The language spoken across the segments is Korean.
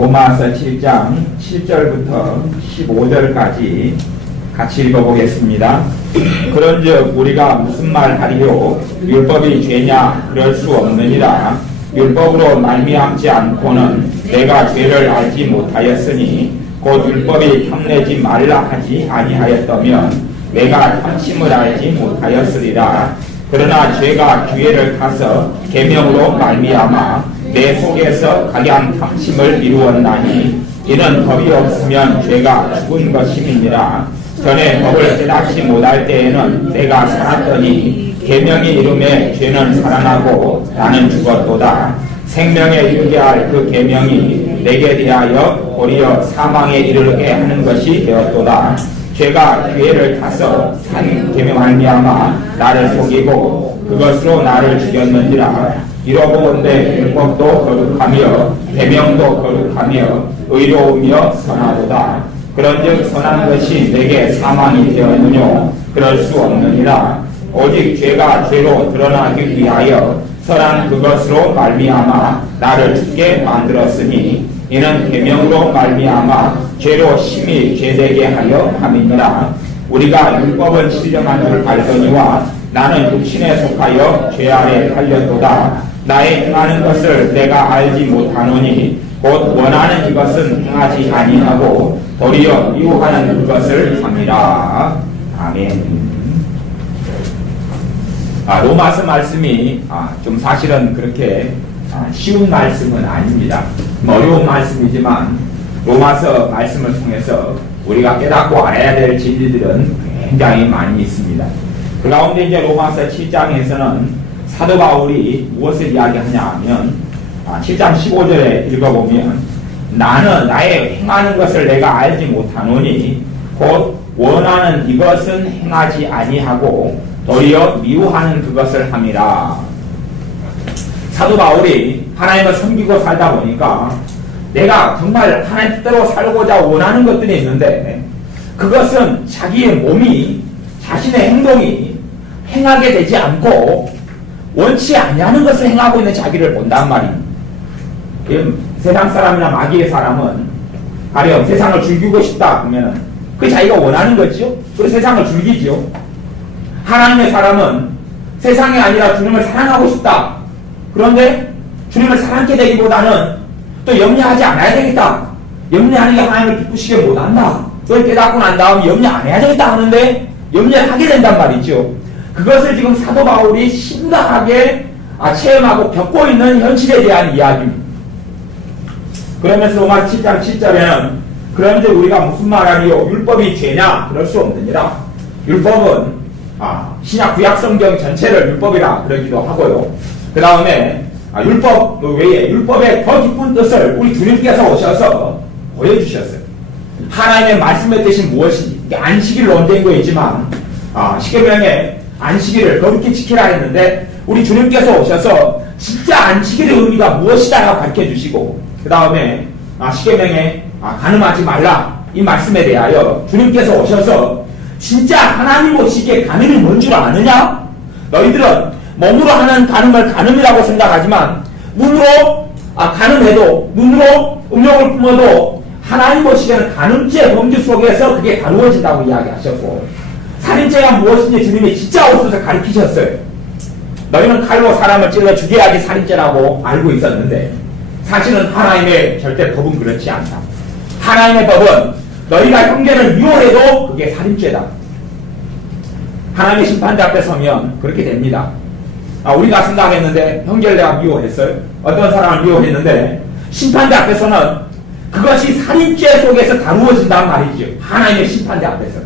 로마서 7장 7절부터 15절까지 같이 읽어보겠습니다. 그런즉 우리가 무슨 말 하리요? 율법이 죄냐? 그럴 수 없느니라. 율법으로 말미암지 않고는 내가 죄를 알지 못하였으니 곧 율법이 탐내지 말라 하지 아니하였다면 내가 탐심을 알지 못하였으리라. 그러나 죄가 기회를 타서 계명으로 말미암아 내 속에서 각양 탐심을 이루었나니 이는 법이 없으면 죄가 죽은 것임이니라. 전에 법을 깨닫지 못할 때에는 내가 살았더니 계명이 이름에 죄는 살아나고 나는 죽었도다. 생명에 이르게 할 그 계명이 내게 대하여 도리어 사망에 이르게 하는 것이 되었도다. 죄가 기회를 타서 산 계명 말미암아 나를 속이고 그것으로 나를 죽였는지라. 이러고온데 율법도 거룩하며 계명도 거룩하며 의로우며 선하도다. 그런즉 선한 것이 내게 사망이 되었느뇨? 그럴 수 없느니라. 오직 죄가 죄로 드러나기 위하여 선한 그것으로 말미암아 나를 죽게 만들었으니 이는 계명으로 말미암아 죄로 심히 죄되게 하려 함이니라. 우리가 율법은 신령한 줄 알거니와 나는 육신에 속하여 죄 아래 팔렸도다. 나의 행하는 것을 내가 알지 못하노니 곧 원하는 이것은 행하지 아니하고 도리어 미워하는 그것을 함이라. 아멘. 로마서 말씀이 좀 사실은 그렇게 쉬운 말씀은 아닙니다. 어려운 말씀이지만 로마서 말씀을 통해서 우리가 깨닫고 알아야 될 진리들은 굉장히 많이 있습니다. 그 가운데 이제 로마서 7장에서는 사도 바울이 무엇을 이야기하냐 하면 7장 15절에 읽어보면 나는 나의 행하는 것을 내가 알지 못하노니 곧 원하는 이것은 행하지 아니하고 도리어 미워하는 그것을 함이라. 사도 바울이 하나님을 섬기고 살다 보니까 내가 정말 하나님 뜻대로 살고자 원하는 것들이 있는데 그것은 자기의 몸이 자신의 행동이 행하게 되지 않고 원치 아니하는 것을 행하고 있는 자기를 본단 말입니다. 세상 사람이나 마귀의 사람은 가령 세상을 즐기고 싶다 그러면 그 자기가 원하는 거지요. 그 세상을 즐기지요. 하나님의 사람은 세상이 아니라 주님을 사랑하고 싶다. 그런데 주님을 사랑하게 되기보다는 또 염려하지 않아야 되겠다. 염려하는 게 하나님을 기쁘시게 못한다. 그걸 깨닫고 난 다음 염려 안 해야 되겠다 하는데 염려를 하게 된단 말이죠. 그것을 지금 사도 바울이 심각하게 체험하고 겪고 있는 현실에 대한 이야기입니다. 그러면서 로마 7장 7절에는 그런데 우리가 무슨 말하리요? 율법이 죄냐? 그럴 수 없느니라. 율법은 신약 구약 성경 전체를 율법이라 그러기도 하고요. 그 다음에 율법 외에 율법의 더 깊은 뜻을 우리 주님께서 오셔서 보여주셨어요. 하나님의 말씀의 뜻이 무엇인지. 이게 안식일로 언제인 거이지만 십계명에 안식일을 거룩히 지키라 했는데 우리 주님께서 오셔서 진짜 안식일의 의미가 무엇이다 가르쳐주시고 그 다음에 십계명에 간음하지 말라 이 말씀에 대하여 주님께서 오셔서 진짜 하나님 오시기에 간음이 뭔 줄 아느냐? 너희들은 몸으로 하는 간음을 간음이라고 생각하지만 눈으로 간음해도 눈으로 음욕을 품어도 하나님 오시기에는 간음죄 범죄 속에서 그게 다루어진다고 이야기하셨고 살인죄가 무엇인지 주님이 진짜 오셔서 가르치셨어요. 너희는 칼로 사람을 찔러 죽여야지 살인죄라고 알고 있었는데 사실은 하나님의 절대 법은 그렇지 않다. 하나님의 법은 너희가 형제를 미워해도 그게 살인죄다. 하나님의 심판대 앞에 서면 그렇게 됩니다. 우리가 생각했는데 형제를 내가 미워했어요. 어떤 사람을 미워했는데 심판대 앞에서는 그것이 살인죄 속에서 다루어진단 말이죠. 하나님의 심판대 앞에서.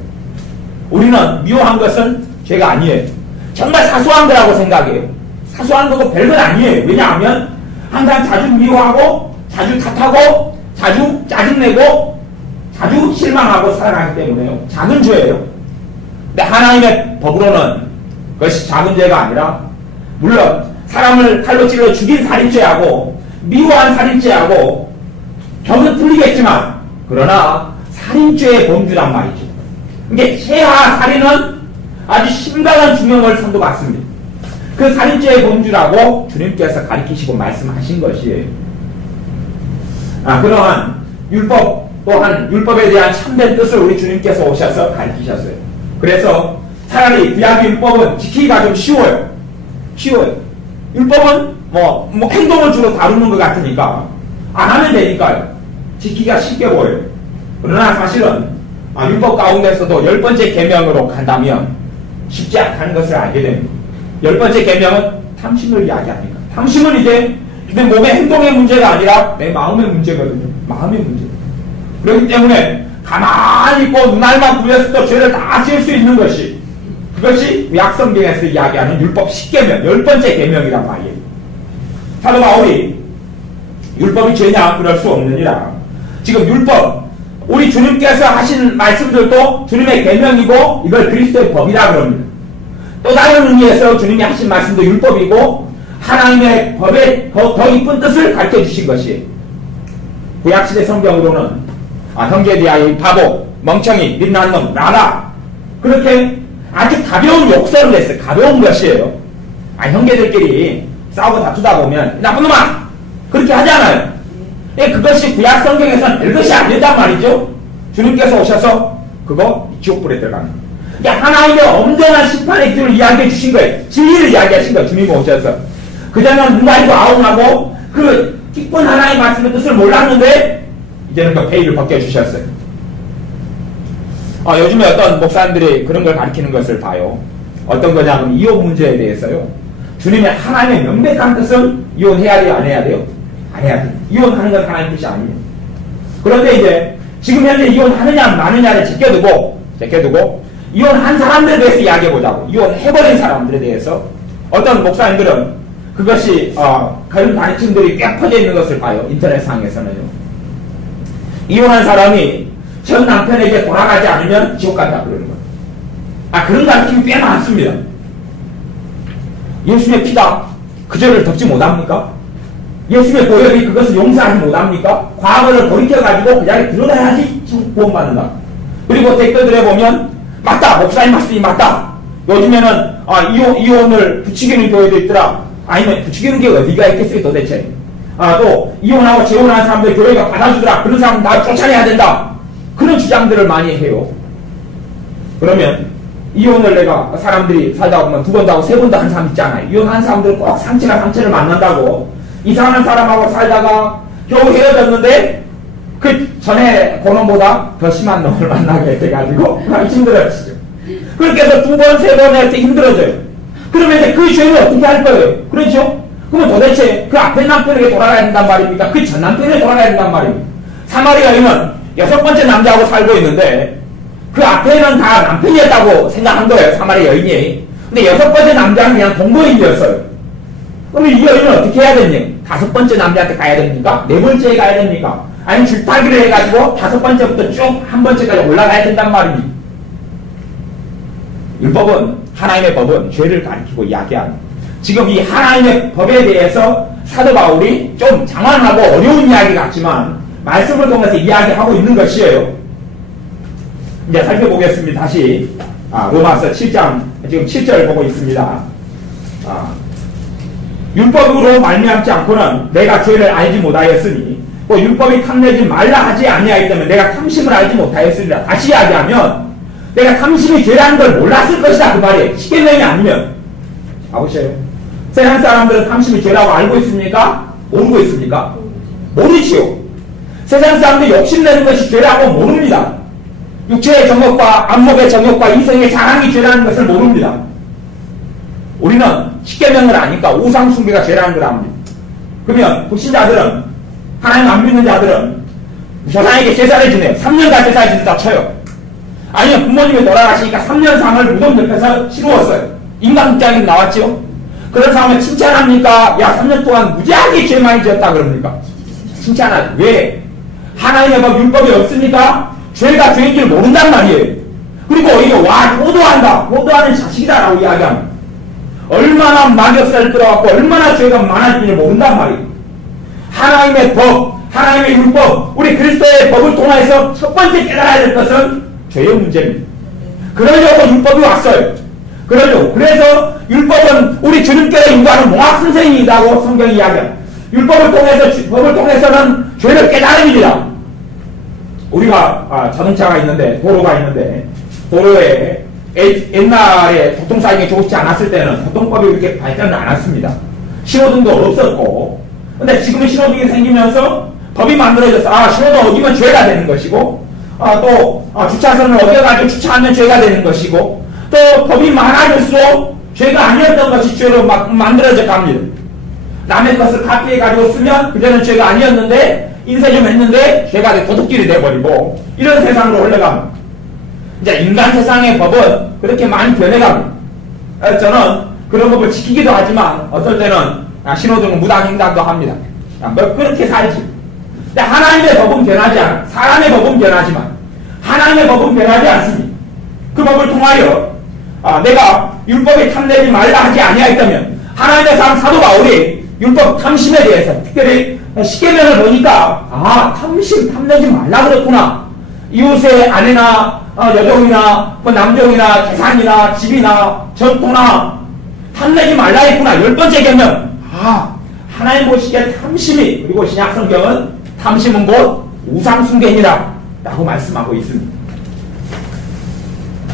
우리는 미워한 것은 죄가 아니에요. 정말 사소한 거라고 생각해요. 사소한 거고 별건 아니에요. 왜냐하면 항상 자주 미워하고 자주 탓하고 자주 짜증내고 자주 실망하고 살아가기 때문에요. 작은 죄예요. 근데 하나님의 법으로는 그것이 작은 죄가 아니라 물론 사람을 칼로 찔러 죽인 살인죄하고 미워한 살인죄하고 격은 틀리겠지만 그러나 살인죄의 범주란 말이죠. 이게 체하 살인은 아주 심각한 중형을 선고받습니다. 그 살인죄의 범주라고 주님께서 가르치시고 말씀하신 것이에요. 그러한 율법 또한 율법에 대한 참된 뜻을 우리 주님께서 오셔서 가르치셨어요. 그래서 차라리 구약 율법은 지키기가 좀 쉬워요. 율법은 뭐 행동을 주로 다루는 것 같으니까 안 하면 되니까요. 지키기가 쉽게 보여요. 그러나 사실은 율법 가운데서도 10번째 계명으로 간다면 쉽지 않다는 것을 알게 됩니다. 10번째 계명은 탐심을 이야기합니다. 탐심은 이제 내 몸의 행동의 문제가 아니라 내 마음의 문제거든요. 마음의 문제. 그렇기 때문에 가만히 있고 눈알만 굴렸을 때 죄를 다 지을 수 있는 것이 그것이 구약성경에서 이야기하는 율법 10계명, 10번째 계명이란 말이에요. 사도 바울이 율법이 죄냐? 그럴 수 없느니라. 지금 율법, 우리 주님께서 하신 말씀들도 주님의 계명이고 이걸 그리스도의 법이라 그럽니다. 또 다른 의미에서 주님이 하신 말씀도 율법이고 하나님의 법의 더 이쁜 뜻을 가르쳐 주신 것이에요. 구약시대 성경으로는 형제에 대하여 바보, 멍청이, 민난 놈, 나라 그렇게 아주 가벼운 욕설을 했어요. 가벼운 것이에요. 형제들끼리 싸우고 다투다 보면 나쁜 놈아! 그렇게 하잖아요. 그것이 구약 성경에서는 별것이 아니단 말이죠. 주님께서 오셔서 그거 지옥불에 들어갑니다. 하나님의 엄정한 심판의 길을 이야기해 주신 거예요. 진리를 이야기하신 거예요. 주님이 오셔서. 그전에는 눈 가리고 아웅하고 그 깊은 하나님의 말씀의 뜻을 몰랐는데 이제는 그 베일을 벗겨주셨어요. 요즘에 어떤 목사님들이 그런 걸 가르치는 것을 봐요. 어떤 거냐면 이혼 문제에 대해서요. 주님의 하나님의 명백한 뜻은 이혼해야 돼요? 안 해야 돼요? 안 해야 돼요. 이혼하는 건 하나님의 뜻이 아니에요. 그런데 이제 지금 현재 이혼하느냐 마느냐를 제껴두고 이혼한 사람들에 대해서 이야기해보자고. 이혼해버린 사람들에 대해서 어떤 목사님들은 그것이 그런 가르침들이 꽤 퍼져 있는 것을 봐요. 인터넷상에서는요. 이혼한 사람이 전 남편에게 돌아가지 않으면 지옥 간다 그러는 거예요. 그런 가르침이 꽤 많습니다. 예수님의 피다 그 죄를 덮지 못합니까? 예수님의 보혈이 그것을 용서하지 못합니까? 과거를 돌이켜가지고 그 자리에 드러나야지 구원받는다. 그리고 댓글들에 보면 맞다! 목사님 말씀이 맞다! 요즘에는 이혼을 부추기는 교회도 있더라. 아니면 부추기는 게 어디가 있겠어요 도대체. 또 이혼하고 재혼하는 사람들 교회가 받아주더라. 그런 사람 나 쫓아내야 된다. 그런 주장들을 많이 해요. 그러면 이혼을 내가 사람들이 살다 보면 2번도 하고 3번도 한 사람 있잖아요. 이혼한 사람들은 꼭 상처를 만난다고 이상한 사람하고 살다가 겨우 헤어졌는데 그 전에 그놈보다 더 심한 놈을 만나게 돼가지고 힘들어지죠. 그렇게 해서 2번, 3번 할 때 힘들어져요. 그러면 이제 그 죄를 어떻게 할 거예요? 그렇죠? 그러면 도대체 그 앞에 남편에게 돌아가야 된단 말입니까? 그 전 남편에게 돌아가야 된단 말입니다. 사마리 여인은 6번째 남자하고 살고 있는데 그 앞에는 다 남편이었다고 생각한 거예요. 사마리 여인이. 근데 6번째 남자는 그냥 동거인이었어요. 그러면 이 여인은 어떻게 해야 되니? 5번째 남자한테 가야 됩니까? 4번째에 가야 됩니까? 아니면 줄타기를 해가지고 5번째부터 쭉 1번째까지 올라가야 된단 말입니다. 율법은, 하나님의 법은 죄를 가리키고 이야기합니다. 지금 이 하나님의 법에 대해서 사도 바울이 좀 장황하고 어려운 이야기 같지만 말씀을 통해서 이야기하고 있는 것이에요. 이제 살펴보겠습니다. 다시 로마서 7장 지금 7절 보고 있습니다. 율법으로 말미암지 않고는 내가 죄를 알지 못하였으니 또 율법이 탐내지 말라 하지 아니하기 때문에 내가 탐심을 알지 못하였으리라. 다시 이야기하면 내가 탐심이 죄라는 걸 몰랐을 것이다 그 말이에요. 십계명이 아니면. 보세요. 세상 사람들은 탐심이 죄라고 알고 있습니까? 모르고 있습니까? 모르지요. 세상 사람들이 욕심내는 것이 죄라고 모릅니다. 육체의 정욕과 안목의 정욕과 이성의 자랑이 죄라는 것을 모릅니다. 우리는 십계명을 아니까 우상 숭배가 죄라는 걸 압니다. 그러면 불신자들은, 하나님 안 믿는 자들은 조상에게 제사를 지내요. 3년 다 제사를 지냈다 쳐요. 아니면 부모님이 돌아가시니까 3년상을 무덤 옆에서 치루었어요. 인간극장에서 나왔죠. 그런 사람을 칭찬합니까? 야 3년 동안 무지하게 죄 많이 지었다 그럽니까? 칭찬하지. 왜? 하나님의 법 율법이 없으니까 죄가 죄인 줄 모른단 말이에요. 그리고 오히려 효도하는 자식이다라고 이야기합니다. 얼마나 마격살을 끌어갖고 얼마나 죄가 많아지는지 모른단 말이에요. 하나님의 법, 하나님의 율법, 우리 그리스도의 법을 통해서 첫 번째 깨달아야 될 것은 죄의 문제입니다. 그러려고 율법이 왔어요. 그래서 율법은 우리 주님께서 인도하는 몽학 선생이라고 성경이 이야기합니다. 율법을 통해서, 법을 통해서는 죄를 깨달음입니다. 우리가 자동차가 있는데, 도로가 있는데, 도로에 옛날에 교통사정이 좋지 않았을 때는 교통법이 그렇게 발전을 안 했습니다. 신호등도 없었고, 근데 지금은 신호등이 생기면서 법이 만들어져서, 신호등 어기면 죄가 되는 것이고, 주차선을 어겨가지고 주차하면 죄가 되는 것이고, 또 법이 많아질수록 죄가 아니었던 것이 죄로 막 만들어져 갑니다. 남의 것을 카피해가지고 쓰면 그전엔 죄가 아니었는데, 인쇄 좀 했는데, 죄가 돼 도둑질이 돼버리고, 이런 세상으로 흘러갑니다. 이제 인간 세상의 법은 그렇게 많이 변해갑니다. 저는 그런 법을 지키기도 하지만, 어떨 때는 신호등은 무단횡단도 합니다. 뭐 그렇게 살지. 근데 하나님의 법은 변하지 않아. 사람의 법은 변하지만 하나님의 법은 변하지 않습니다. 그 법을 통하여 내가 율법에 탐내지 말라 하지 아니하였다면 하나님의 사도 바울이 율법 탐심에 대해서 특별히 십계명을 보니까 탐내지 말라 그랬구나. 이웃의 아내나 여종이나 남종이나 재산이나 집이나 전토나 탐내지 말라 했구나. 10번째 계명. 하나님 보시기에 탐심이, 그리고 신약성경은 탐심은 곧 우상숭배입니다 라고 말씀하고 있습니다.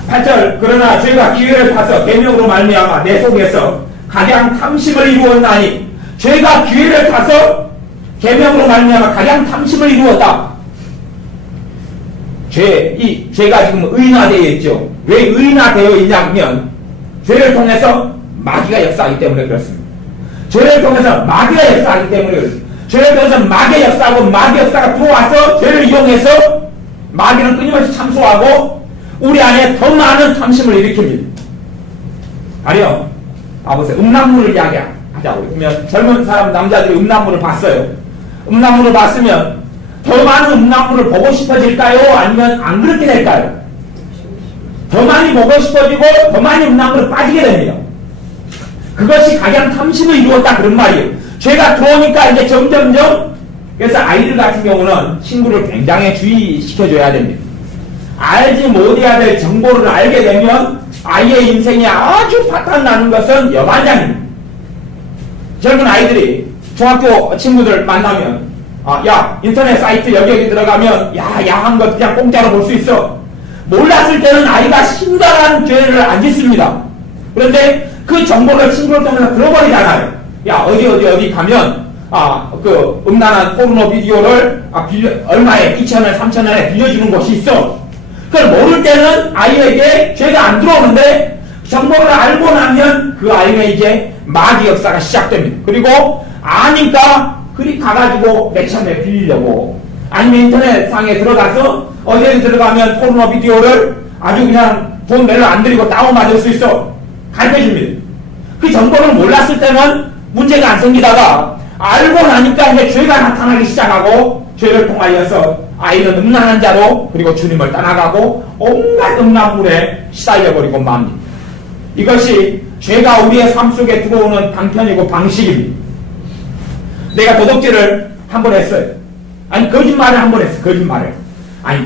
8절 그러나 죄가 기회를 타서 계명으로 말미암아 내 속에서 가량 탐심을 이루었나니, 죄가 기회를 타서 계명으로 말미암아 가량 탐심을 이루었다. 죄가 지금 의인화되어 있죠. 왜 의인화되어 있냐면 죄를 통해서 마귀가 역사하기 때문에 그렇습니다. 죄를 통해서 마귀가 역사하기 때문에 그렇습니다. 죄를 통해서 마귀의 역사하고 마귀 역사가 들어와서 죄를 이용해서 마귀는 끊임없이 참소하고 우리 안에 더 많은 탐심을 일으킵니다. 아니요. 보세요. 음란물을 이야기하자고. 그러면 젊은 사람, 남자들이 음란물을 봤어요. 음란물을 봤으면 더 많은 음란물을 보고 싶어질까요? 아니면 안 그렇게 될까요? 더 많이 보고 싶어지고 더 많이 음란물에 빠지게 됩니다. 그것이 가장 탐심을 이루었다 그런 말이에요. 죄가 들어오니까 이제 점점점, 그래서 아이들 같은 경우는 친구를 굉장히 주의시켜줘야 됩니다. 알지 못해야 될 정보를 알게 되면 아이의 인생이 아주 파탄 나는 것은 여반장입니다. 젊은 아이들이 중학교 친구들 만나면 인터넷 사이트 여기 들어가면 야한 것 그냥 공짜로 볼 수 있어. 몰랐을 때는 아이가 심각한 죄를 안 짓습니다. 그런데 그 정보를 친구를 통해서 들어버리잖아요. 어디 가면 그 음란한 포르노 비디오를 얼마에 2,000원 3,000원에 빌려주는 곳이 있어. 그걸 모를 때는 아이에게 죄가 안 들어오는데 정보를 알고 나면 그 아이는 이제 마귀 역사가 시작됩니다. 그리고 아니까 그리 가가지고 몇천에 빌리려고, 아니면 인터넷 상에 들어가서 어디에 들어가면 포르노 비디오를 아주 그냥 돈 별로 안 들이고 다운받을 수 있어. 가르쳐줍니다. 그 정보를 몰랐을 때는 문제가 안 생기다가 알고 나니까 이제 죄가 나타나기 시작하고 죄를 통하여서 아이는 음란한 자로, 그리고 주님을 떠나가고 온갖 음란물에 시달려버리고 맙니다. 이것이 죄가 우리의 삶 속에 들어오는 방편이고 방식입니다. 내가 도둑질을 한 번 했어요. 거짓말을 한 번 했어요. 거짓말을.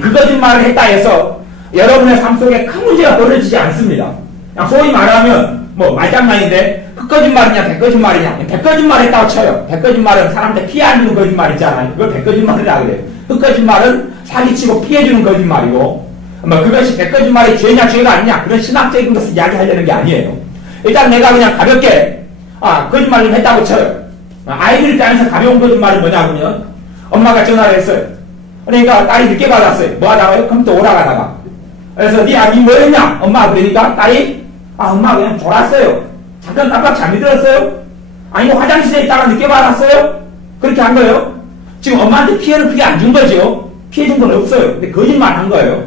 그 거짓말을 했다 해서 여러분의 삶 속에 큰 문제가 벌어지지 않습니다. 소위 말하면 말장난인데 흑거짓말이냐 백거짓말이냐. 백거짓말 했다고 쳐요. 백거짓말은 사람한테 피해 안 주는 거짓말 있잖아요. 그걸 백거짓말이라고 그래요. 흑거짓말은 사기치고 피해주는 거짓말이고, 그것이 백거짓말이 죄냐 죄가 아니냐 그런 신학적인 것을 이야기하려는 게 아니에요. 일단 내가 그냥 가볍게 거짓말을 좀 했다고 쳐요. 아이들 입장에서 가벼운 거짓말은 뭐냐면 엄마가 전화를 했어요. 그러니까 딸이 늦게 받았어요. 뭐 하다가요? 컴퓨터 오락하다가. 그래서 니 뭐 했냐? 엄마 그러니까 딸이 엄마 그냥 졸았어요. 잠깐 깜빡 잠이 들었어요. 아니면 화장실에 있다가 늦게 받았어요. 그렇게 한 거예요. 지금 엄마한테 피해는 크게 안 준 거죠. 피해 준 건 없어요. 근데 거짓말 한 거예요.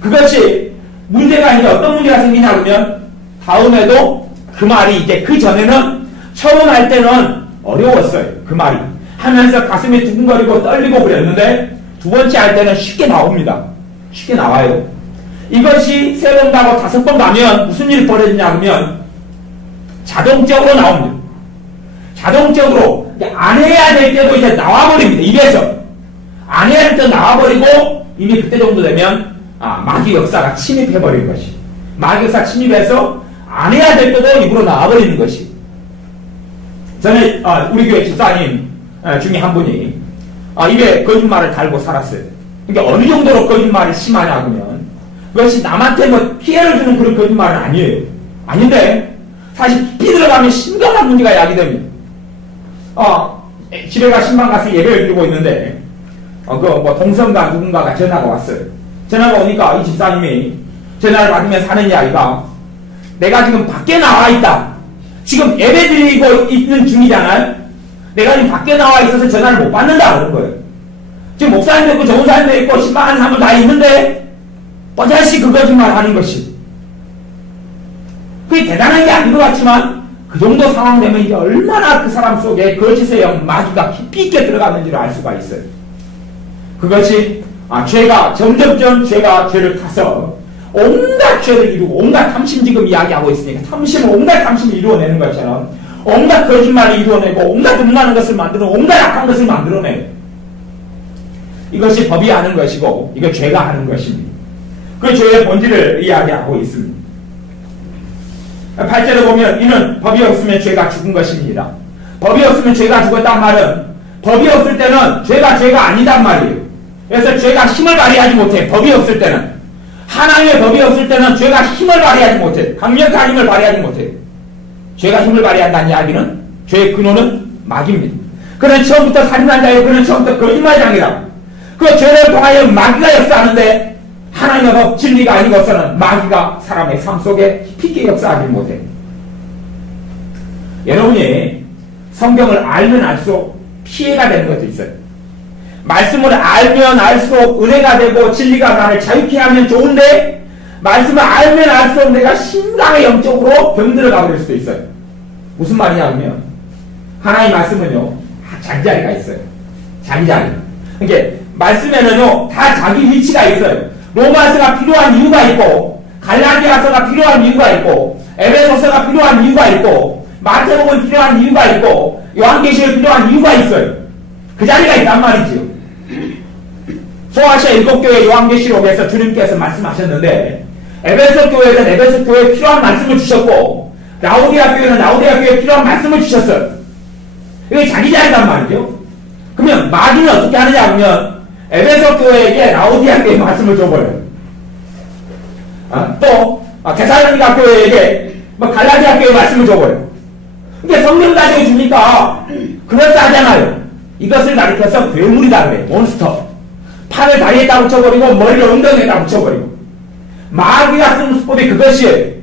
그것이 문제가 이제 어떤 문제가 생기냐 그러면 다음에도 그 말이 이제 그 전에는 처음 할 때는 어려웠어요. 그 말이 하면서 가슴이 두근거리고 떨리고 그랬는데 두 번째 할 때는 쉽게 나옵니다. 쉽게 나와요. 이것이 세 번 가고 5번 가면 무슨 일이 벌어지냐 그러면 자동적으로 나옵니다. 자동적으로 안 해야 될 때도 이제 나와버립니다. 입에서 안 해야 될 때 나와버리고 이미 그때 정도 되면 마귀 역사가 침입해버리는 것이, 마귀 역사 침입해서 안 해야 될 때도 입으로 나와버리는 것이. 저는 우리 교회 집사님 중에 한 분이 입에 거짓말을 달고 살았어요. 그러니까 어느 정도로 거짓말이 심하냐 그러면 그것이 남한테 뭐 피해를 주는 그런 거짓말은 아니에요. 아닌데 사실 깊이 들어가면 심각한 문제가 야기됩니다. 집에가 신방 가서 예배를 드리고 있는데 동성가 누군가가 전화가 왔어요. 전화가 오니까 이 집사님이 전화를 받으면서 하는 이야기가 내가 지금 밖에 나와 있다. 지금 예배 드리고 있는 중이잖아요. 내가 지금 밖에 나와 있어서 전화를 못 받는다 그런 거예요. 지금 목사님도 있고 좋은 사람도 있고 신방하는 사람도 다 있는데 어차피 그 거짓말 하는 것이 그게 대단한 게 아닌 것 같지만 그 정도 상황 되면 이제 얼마나 그 사람 속에 거짓의 영 마귀가 깊이 있게 들어갔는지를 알 수가 있어요. 그것이 죄가 점점점 죄가 죄를 타서 온갖 죄를 이루고 온갖 탐심 지금 이야기하고 있으니까 탐심을 온갖 탐심을 이루어내는 것처럼 온갖 거짓말을 이루어내고 온갖 음란한 것을 만들어 온갖 악한 것을 만들어내요. 이것이 법이 하는 것이고 이거 죄가 하는 것입니다. 그 죄의 본질을 이야기하고 있습니다. 8절에 보면 이는 법이 없으면 죄가 죽은 것입니다. 법이 없으면 죄가 죽었단 말은 법이 없을 때는 죄가 아니단 말이에요. 그래서 죄가 힘을 발휘하지 못해. 법이 없을 때는 하나님의 법이 없을 때는 죄가 힘을 발휘하지 못해. 강력한 힘을 발휘하지 못해. 죄가 힘을 발휘한다는 이야기는 죄의 근원은 마귀입니다. 그는 처음부터 살인한 자예요. 그는 처음부터 거짓말장이라. 그 죄를 통하여 마귀가 역사하는데 하나님의 법 진리가 아니고서는 마귀가 사람의 삶 속에 깊게 역사하지 못해. 여러분이 성경을 알면 알수록 피해가 되는 것도 있어요. 말씀을 알면 알수록 은혜가 되고 진리가 나를 자유케 하면 좋은데 말씀을 알면 알수록 내가 심각하게 영적으로 병들어가 버릴 수도 있어요. 무슨 말이냐 하면 하나님의 말씀은요 자기 자리가 있어요. 자기 자리. 그러니까 말씀에는요 다 자기 위치가 있어요. 로마서가 필요한 이유가 있고 갈라디아서가 필요한 이유가 있고 에베소서가 필요한 이유가 있고 마태복음이 필요한 이유가 있고 요한계시가 필요한 이유가 있어요. 그 자리가 있단 말이지요. 소아시아 7교회 요한계시록에서 주님께서 말씀하셨는데 에베소 교회는 에베소 교회에 필요한 말씀을 주셨고 라오디아 교회는 라오디아 교회에 필요한 말씀을 주셨어요. 이게 자기 자리란 말이죠. 그러면 마귀는 어떻게 하느냐 하면 에베소 교회에게 라오디아 교회의 말씀을 줘버려요. 또 데살로니가 교회에게 갈라디아 교회의 말씀을 줘버려요. 그러니까 성경 가지고 주니까 그럴싸하잖아요. 이것을 가리켜서 괴물이다 그래. 몬스터. 팔을 다리에다 붙여버리고 머리를 엉덩이에다 붙여버리고 마귀가 쓰는 수법이 그것이에요.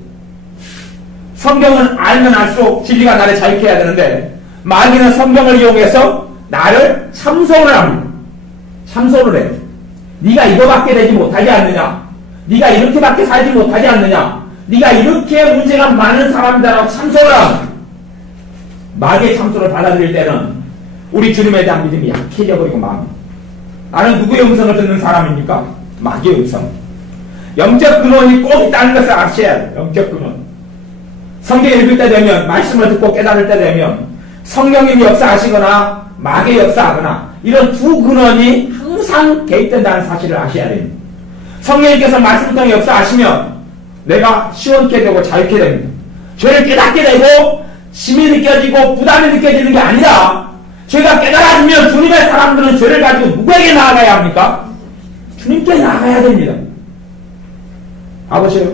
성경은 알면 알수록 진리가 나를 자유케 해야 되는데 마귀는 성경을 이용해서 나를 참소를 합니다. 참소를 해. 네가 이거밖에 되지 못하지 않느냐? 네가 이렇게밖에 살지 못하지 않느냐? 네가 이렇게 문제가 많은 사람이다라고 참소를 합니다. 마귀의 참소를 받아들일 때는 우리 주님에 대한 믿음이 약해져 버리고 마음이. 나는 누구의 음성을 듣는 사람입니까? 마귀의 음성. 영적 근원이 꼭 있다는 것을 아셔야 돼요. 영적 근원. 성경 읽을 때 되면 말씀을 듣고 깨달을 때 되면 성령님이 역사하시거나 마귀의 역사하거나 이런 두 근원이 항상 개입된다는 사실을 아셔야 됩니다. 성령님께서 말씀을 통해 역사하시면 내가 시원케 되고 자유케 됩니다. 죄를 깨닫게 되고 힘이 느껴지고 부담이 느껴지는 게 아니라 죄가 깨달아지면 주님의 사람들은 죄를 가지고 누구에게 나아가야 합니까? 주님께 나아가야 됩니다. 아보세요.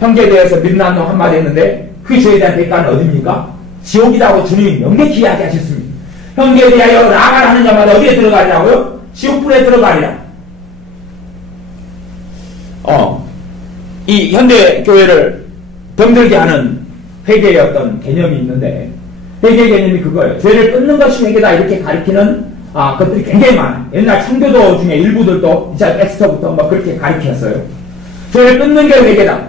형제에 대해서 믿는 놈 한마디 했는데 그 죄에 대한 대가는 어딥니까? 지옥이라고 주님이 명백히 이야기하셨습니다. 형제에 대하여 나아가라 하는 자마다 어디에 들어가리라고요? 지옥불에 들어가리라. 이 현대교회를 병들게 하는 회개의 어떤 개념이 있는데 회개 개념이 그거예요. 죄를 끊는 것이 회개다 이렇게 가리키는 것들이 굉장히 많아요. 옛날 청교도 중에 일부들도 엑스터부터 그렇게 가리켰어요. 죄를 끊는 게 회개다.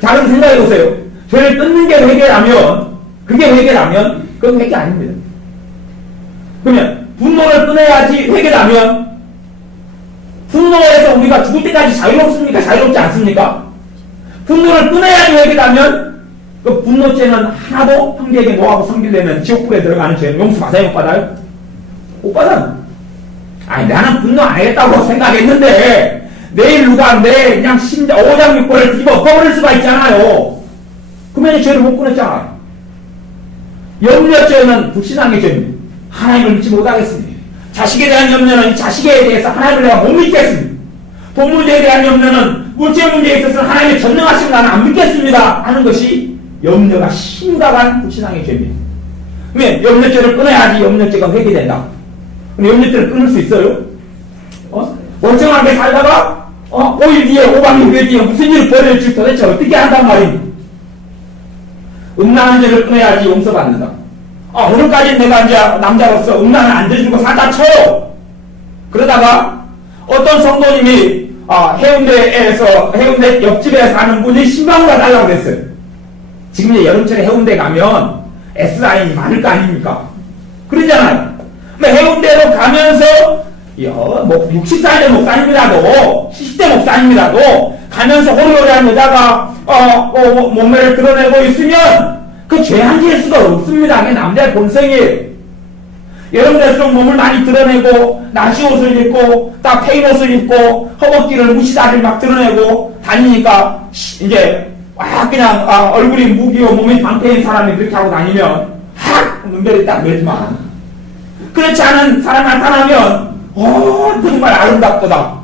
자, 그럼 생각해 보세요. 죄를 끊는 게 회개라면 그게 회개라면 그건 회개 아닙니다. 그러면 분노를 끊어야지 회개라면 분노에서 우리가 죽을 때까지 자유롭습니까? 자유롭지 않습니까? 분노를 끊어야지 회개라면 그 분노죄는 하나도 형제에게 노하고 성질내면 지옥불에 들어가는 죄는 용서 받아요? 못 받아요? 못 받아요. 아니 나는 분노 안 하겠다고 생각했는데 내일 누가 내 그냥 심장 5장 6번을 뒤집어 엎어버릴 수가 있잖아요. 그러면 죄를 못 끊었잖아요. 염려죄는 불신앙의 죄입니다. 하나님을 믿지 못하겠습니다. 자식에 대한 염려는 자식에 대해서 하나님을 내가 못 믿겠습니다. 돈 문제에 대한 염려는 물질 문제에 있어서 하나님의 전능하심을 나는 안 믿겠습니다 하는 것이 염려가 심각한 불신앙의 죄입니다. 왜? 염려죄를 끊어야지 염려죄가 회개된다. 근데 염려죄를 끊을 수 있어요? 멀쩡하게 살다가 5일 뒤에 5박 6일 뒤에 무슨 일을 벌일지 도대체 어떻게 한단 말입니까? 음란한 죄를 끊어야지 용서받는다. 오늘까지 내가 이제 남자로서 음란을 안 들이고 살다 쳐요. 그러다가 어떤 성도님이 해운대 옆집에 사는 분이 신방을 달라고 그랬어요. 지금 이제 여름철에 해운대 가면 S라인이 많을 거 아닙니까? 그러잖아요. 해운대로 가면서 60살 목사님이라도 70대 목사님이라도 가면서 호리호리한 여자가 몸매를 드러내고 있으면 그 죄한 지일 수가 없습니다. 그게 남자의 본성이에요. 여러분들수록 몸을 많이 드러내고 나시 옷을 입고 딱 페인 옷을 입고 허벅지를 무시다리를 막 드러내고 다니니까 이제 그냥 얼굴이 무기고 몸이 방패인 사람이 그렇게 하고 다니면 눈별이 딱 매지만 그렇지 않은 사람 나타나면 정말 아름답도다.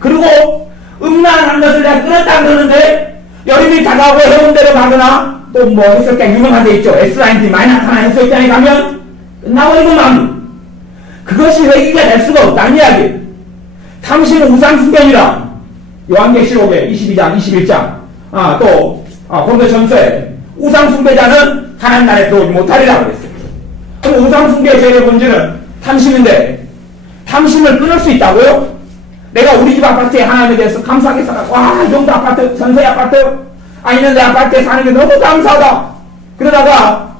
그리고 음란한 것을 내가 끊었다 그러는데 여름이 다가오고 해운대로 가거나 또 뭐 해수욕장 유명한 데 있죠. S라인들이 많이 나타나는 해수욕장에 가면 끝나버리고만 그것이 회개가 될 수가 없다는 이야기. 탐심은 우상숭배니라. 요한계시록에 22장 21장 또 고린도전서에 우상숭배자는 하나님 나라에 들어오지 못하리라 그랬어요. 그럼 우상숭배의 죄의 본질은 탐심인데 탐심을 끊을 수 있다고요? 내가 우리 집 아파트에 하나님에 대해서 감사하게 살아. 이 정도 아파트, 전세 아파트 있는 내 아파트에 사는 게 너무 감사하다. 그러다가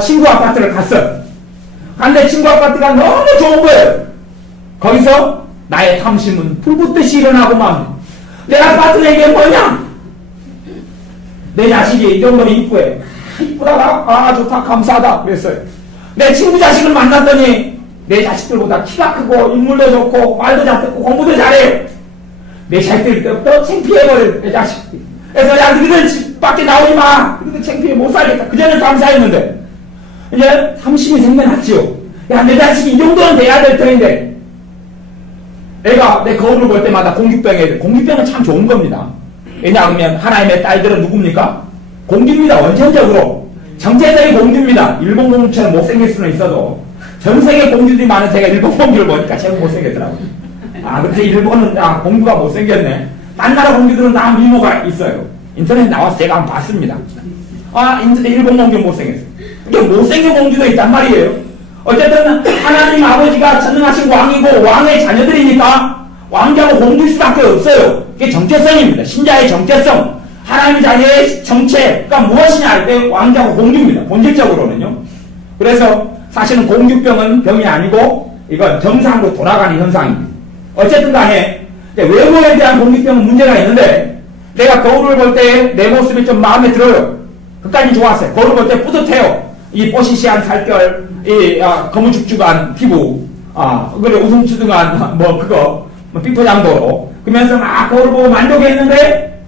친구 아파트를 갔어. 근데 친구 아파트가 너무 좋은 거예요. 거기서 나의 탐심은 불붙듯이 일어나고만 내 아파트는 이게 뭐냐? 내 자식이 이 정도면 이쁘해. 이쁘다가 좋다 감사하다 그랬어요. 내 친구 자식을 만났더니 내 자식들보다 키가 크고 인물도 좋고 말도 잘 듣고 공부도 잘해요. 내 자식들이 또 창피해버려요. 내 자식들이. 그래서 야 너희들 집 밖에 나오지 마. 너희들 창피해 못 살겠다. 그전엔 감사했는데 이제 탐심이 생겨났지요. 야 내 자식이 이 정도는 돼야 될 터인데 내가 내 거울을 볼 때마다 공기병은 참 좋은 겁니다. 왜냐하면 하나님의 딸들은 누굽니까? 공주입니다. 원천적으로 정체성이 공주입니다. 일본 공주처럼 못생길 수는 있어도 전 세계 공주들이 많은 제가 일본 공주를 보니까 제가 못생겼더라고요. 그래서 일본은 공주가 못생겼네. 딴 나라 공주들은 다 미모가 있어요. 인터넷에 나와서 제가 한번 봤습니다. 일본 공주 못생겼어요. 이게 못생긴 공주도 있단 말이에요. 어쨌든 하나님 아버지가 전능하신 왕이고 왕의 자녀들이니까 왕자고 공주일 수밖에 없어요. 이게 정체성입니다. 신자의 정체성. 하나님 자녀의 정체가 무엇이냐 할 때 왕자고 공주입니다. 본질적으로는요. 그래서 사실은 공주병은 병이 아니고 이건 정상으로 돌아가는 현상입니다. 어쨌든 간에 외모에 대한 공주병은 문제가 있는데 내가 거울을 볼 때 내 모습이 좀 마음에 들어요. 그까지 좋았어요. 거울을 볼 때 뿌듯해요. 이 뽀시시한 살결, 이 거무죽죽한 피부, 그래 우승추등한 삐포장도로 그러면서 막 거울을 보고 만족했는데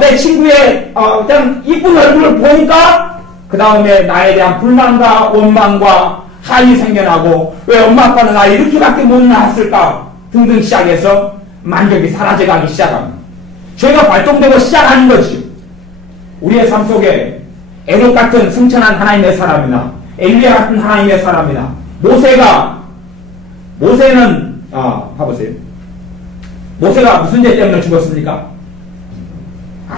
내 친구의 그냥 이쁜 얼굴을 보니까 그 다음에 나에 대한 불만과 원망과 한이 생겨나고 왜 엄마 아빠는 나 이렇게밖에 못 낳았을까 등등 시작해서 만족이 사라져가기 시작합니다. 죄가 발동되고 시작하는 거죠. 우리의 삶 속에 에녹 같은 승천한 하나님의 사람이나 엘리야 같은 하나님의 사람이나 모세는 봐보세요. 모세가 무슨 죄 때문에 죽었습니까?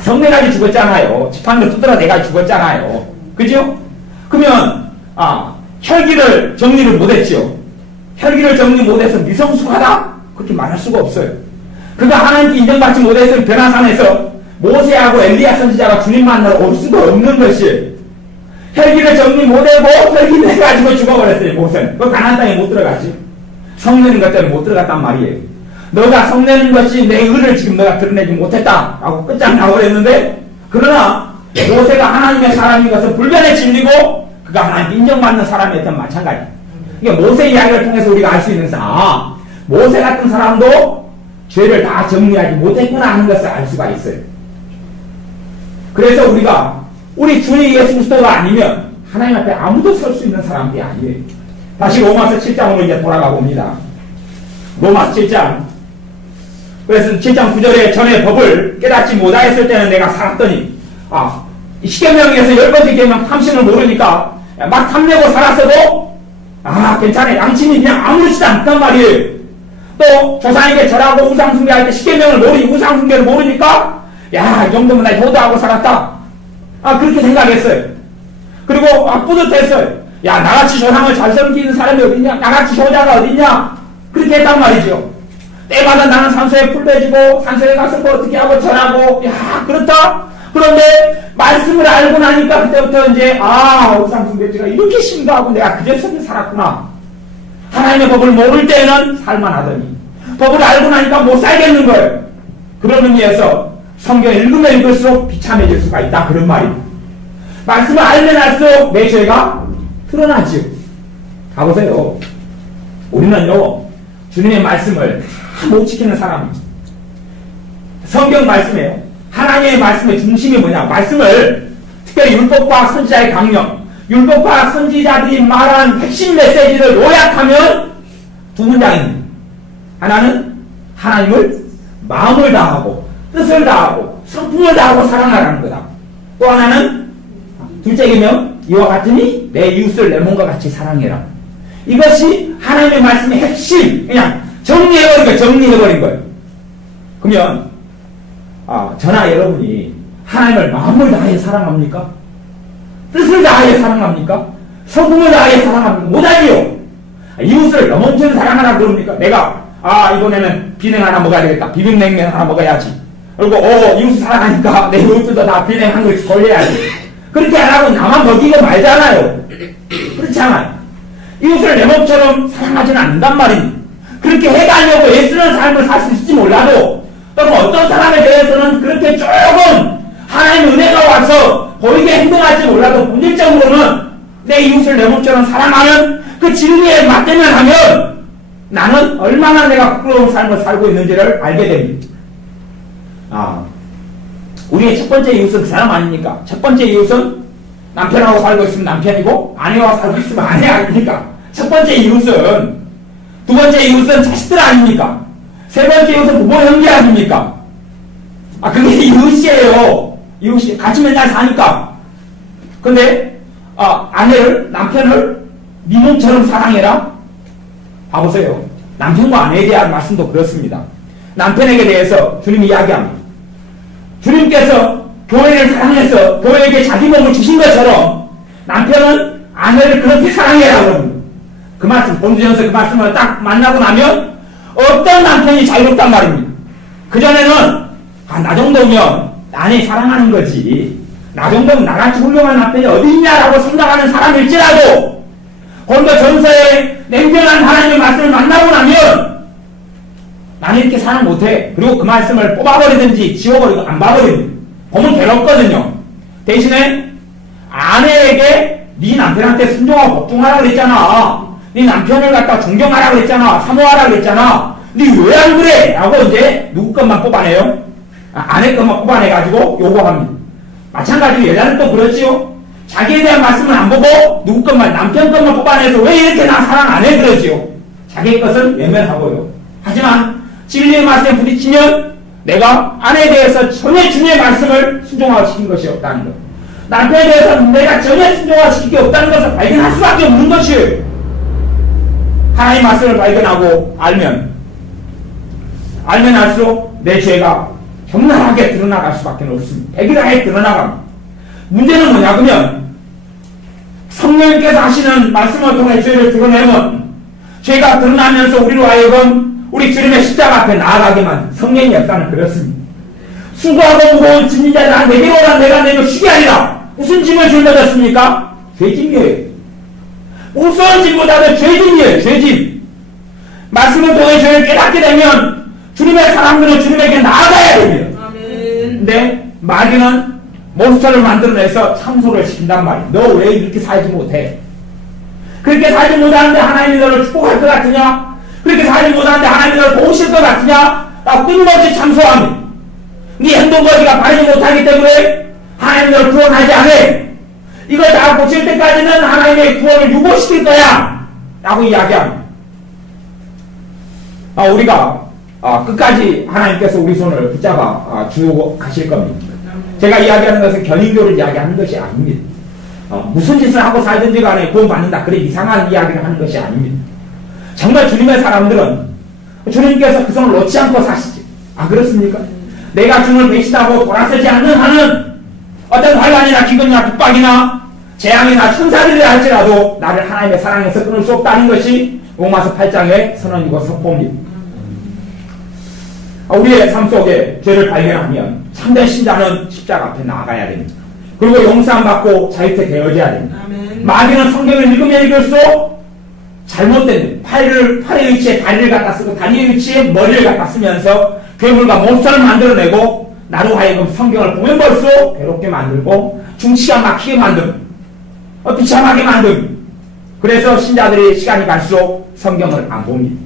성내가지 죽었잖아요. 지팡이를 두드러내가 죽었잖아요. 그죠? 그러면 혈기를 정리를 못했죠. 혈기를 정리 못해서 미성숙하다? 그렇게 말할 수가 없어요. 그가 하나님께 인정받지 못했을 변화산에서 모세하고 엘리야 선지자가 주님 만나러 올 수도 없는 것이 혈기를 정리 못하고 혈기 내가지고 죽어버렸어요. 모세는. 그 가나안 땅에 못 들어갔지. 성내는 것 때문에 못 들어갔단 말이에요. 너가 성내는 것이 내 의를 지금 너가 드러내지 못했다 라고 끝장나고 그랬는데 그러나 모세가 하나님의 사람인 것을 불변에 진리고 그가 하나님 인정받는 사람이었던 마찬가지. 이게 모세 이야기를 통해서 우리가 알 수 있는 모세 같은 사람도 죄를 다 정리하지 못했구나 하는 것을 알 수가 있어요. 그래서 우리가 우리 주님 예수 그리스도가 아니면 하나님 앞에 아무도 설 수 있는 사람들이 아니에요. 다시 로마서 7장으로 이제 돌아가 봅니다. 로마서 7장. 그래서 7장 9절에 전에 법을 깨닫지 못하였을 때는 내가 살았더니, 십계명에서 10번째 계명 탐심을 모르니까 막 탐내고 살았어도 괜찮아. 양심이 그냥 아무렇지도 않단 말이에요. 또 조상에게 절하고 우상숭배할 때 십계명을 우상숭배를 모르니까 이 정도면 나 효도하고 살았다. 그렇게 생각했어요. 그리고 뿌듯했어요. 나같이 조상을 잘 섬기는 사람이 어딨냐? 나같이 효자가 어딨냐? 그렇게 했단 말이죠. 때마다 나는 산소에 풀 빼주고 산소에 가서 뭐 어떻게 하고 절하고 그렇다? 그런데 말씀을 알고 나니까 그때부터 이제 우상숭배죄가 이렇게 심각하고 내가 그제서 살았구나. 하나님의 법을 모를 때는 살만하더니 법을 알고 나니까 못 살겠는 거예요. 그런 의미에서 성경 읽으면 읽을수록 비참해질 수가 있다. 그런 말입니다. 말씀을 알면 알수록 내 죄가 드러나지요. 가보세요. 우리는요, 주님의 말씀을 다 못 지키는 사람입니다. 성경 말씀이에요. 하나님의 말씀의 중심이 뭐냐? 말씀을 특별히 율법과 선지자의 강령, 율법과 선지자들이 말한 핵심 메시지를 요약하면 두 문장입니다. 하나는 하나님을 마음을 다하고 뜻을 다하고 성품을 다하고 사랑하라는 거다. 또 하나는 둘째 계명, 이와 같으니 내 이웃을 내 몸과 같이 사랑해라. 이것이 하나님의 말씀의 핵심, 그냥 정리해버린 거예요. 그러면 저나 여러분이 하나님을 마음을 다해 사랑합니까? 뜻을 다해 사랑합니까? 성품을 다해 사랑합니까? 못하지요. 이웃을 넘엄청 사랑하라 그럽니까? 내가 이번에는 비냉 하나 먹어야 되겠다. 비빔냉면 하나 먹어야지. 그리고 이웃을 사랑하니까 내 이웃들도 다 비냉 한 그릇 걸려야지. 그렇게 안 하고 나만 먹이고 말잖아요. 그렇지 않아요. 이웃을 내 몸처럼 사랑하지는 않는단 말입니다. 그렇게 해가려고 애쓰는 삶을 살 수 있을지 몰라도 또는 어떤 사람에 대해서는 그렇게 조금 하나님의 은혜가 와서 보이게 행동할지 몰라도 본질적으로는 내 이웃을 내 몸처럼 사랑하는 그 진리에 맞대면하면 나는 얼마나 내가 부끄러운 삶을 살고 있는지를 알게 됩니다. 우리의 첫 번째 이웃은 그 사람 아닙니까? 첫 번째 이웃은 남편하고 살고 있으면 남편이고 아내와 살고 있으면 아내 아닙니까? 첫 번째 이웃은, 두 번째 이웃은 자식들 아닙니까? 세 번째 이웃은 부모 형제 아닙니까? 그게 이웃이에요. 이웃이 같이 맨날 사니까. 근데 아내를, 남편을 네 몸처럼 사랑해라? 봐보세요. 남편과 아내에 대한 말씀도 그렇습니다. 남편에게 대해서 주님이 이야기합니다. 주님께서 교회를 사랑해서 교회에게 자기 몸을 주신 것처럼 남편은 아내를 그렇게 사랑해라 그럽니다. 그 말씀, 본주전서 그 말씀을 딱 만나고 나면 어떤 남편이 자유롭단 말입니다. 그전에는 나 정도면 아내 사랑하는 거지, 나 정도면 나같이 훌륭한 남편이 어디 있냐라고 생각하는 사람일지라도 고린도전서의 냉정한 하나님의 말씀을 만나고 나면 나는 이렇게 사랑 못해. 그리고 그 말씀을 뽑아버리든지 지워버리고 안 봐버립니다. 보면 괴롭거든요. 대신에 아내에게 네 남편한테 순종하고 복종하라고 그랬잖아. 네 남편을 갖다 존경하라고 그랬잖아. 사모하라고 그랬잖아. 네 왜 안 그래? 라고 이제 누구 것만 뽑아내요? 아내 것만 뽑아내가지고 요구합니다. 마찬가지로 여자는 또 그렇지요. 자기에 대한 말씀을 안 보고 누구 것만, 남편 것만 뽑아내서 왜 이렇게 나 사랑 안 해? 그러지요. 자기 것은 외면하고요. 하지만 진리의 말씀에 부딪히면 내가 아내에 대해서 전혀 주님의 말씀을 순종하고 시킨 것이 없다는 것, 남편에 대해서 내가 전혀 순종하고 시킨 게 없다는 것을 발견할 수밖에 없는 것이에요. 하나님의 말씀을 발견하고 알면 알수록 내 죄가 적나라하게 드러나갈 수밖에 없습니다. 백일하게 드러나갑니다. 문제는 뭐냐 그러면 성령께서 하시는 말씀을 통해 죄를 드러내면 죄가 드러나면서 우리로 하여금 우리 주님의 십자가 앞에 나아가게만 성령의 역사는 그렇습니다. 수고하고 무거운 짐진 자들아 내게로 오라 내가 내게 쉬게 하리라. 무슨 짐을 짊어졌습니까? 죄짐이에요. 무서운 짐보다도 죄짐이에요. 죄짐. 말씀을 통해 죄를 깨닫게 되면 주님의 사람들은 주님에게 나아가야 됩니다. 근데 마귀는 몬스터를 만들어내서 참소를 시킨단 말이에요. 너 왜 이렇게 살지 못해? 그렇게 살지 못하는데 하나님이 너를 축복할 것 같으냐? 그렇게 살지 못하는데 하나님이 너를 도우실 것 같으냐? 끊임없이 참소합니다. 네 행동거지가 바르지 못하기 때문에 하나님이 너를 구원하지 않아. 이걸 다 고칠 때까지는 하나님의 구원을 유보시킬 거야. 라고 이야기합니다. 우리가 끝까지 하나님께서 우리 손을 붙잡아 주고 가실 겁니다. 제가 이야기하는 것은 견인교를 이야기하는 것이 아닙니다. 무슨 짓을 하고 살든지 간에 구원받는다, 그래 이상한 이야기를 하는 것이 아닙니다. 정말 주님의 사람들은 주님께서 그 손을 놓지 않고 사시지. 그렇습니까? 내가 주님을 배신하고 돌아서지 않는 한은 어떤 환난이나 기근이나 핍박이나 재앙이나 천사들이라 할지라도 나를 하나님의 사랑에서 끊을 수 없다는 것이 로마서 8장의 선언이고 선포입니다. 우리의 삶 속에 죄를 발견하면 참된 신자는 십자가 앞에 나아가야 됩니다. 그리고 용서받고 자유케 되어져야 됩니다. 마귀는 성경을 읽으면 읽을수록 잘못된 팔의 위치에 다리를 갖다 쓰고 다리의 위치에 머리를 갖다 쓰면서 괴물과 몬스터를 만들어내고 나로 하여금 성경을 보면 볼수록 괴롭게 만들고 중치가 막히게 만들고 비참하게 만들고, 그래서 신자들이 시간이 갈수록 성경을 안 봅니다.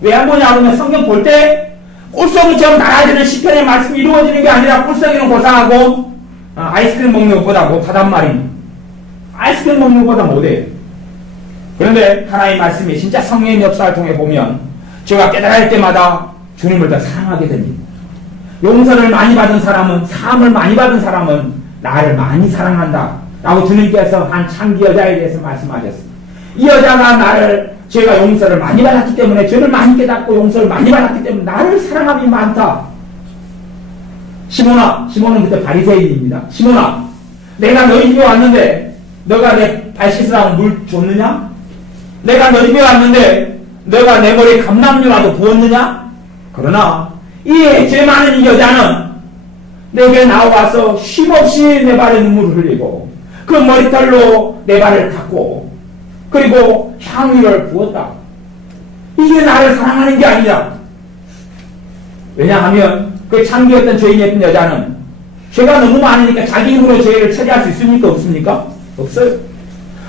왜 안 보냐 하면 성경 볼 때 꿀송이처럼 날아지는 시편의 말씀이 이루어지는 게 아니라 꿀송이는 고상하고 아이스크림 먹는 것보다 못하단 말입니다. 아이스크림 먹는 것보다 못해요. 그런데 하나님의 말씀이 진짜 성령의 역사를 통해 보면 제가 깨달을 때마다 주님을 더 사랑하게 됩니다. 용서를 많이 받은 사람은, 사함을 많이 받은 사람은 나를 많이 사랑한다 라고 주님께서 한 창기 여자에 대해서 말씀하셨습니다. 이 여자가 나를, 제가 용서를 많이 받았기 때문에, 죄를 많이 깨닫고 용서를 많이 받았기 때문에 나를 사랑함이 많다. 시몬은 그때 바리새인입니다. 시몬아, 내가 너희 집에 왔는데 너가 내 발 씻으라고 물 줬느냐? 내가 너희 집에 왔는데 너가 내 머리에 감람유라도 부었느냐? 그러나 이 죄 많은 이 여자는 내게 나와서 쉼없이 내 발에 눈물을 흘리고 그 머리털로 내 발을 닦고 그리고 향유를 부었다. 이게 나를 사랑하는 게 아니냐. 왜냐하면 그 창기였던 죄인이었던 여자는 죄가 너무 많으니까 자기 힘으로 죄를 처리할 수 있습니까? 없습니까? 없어요.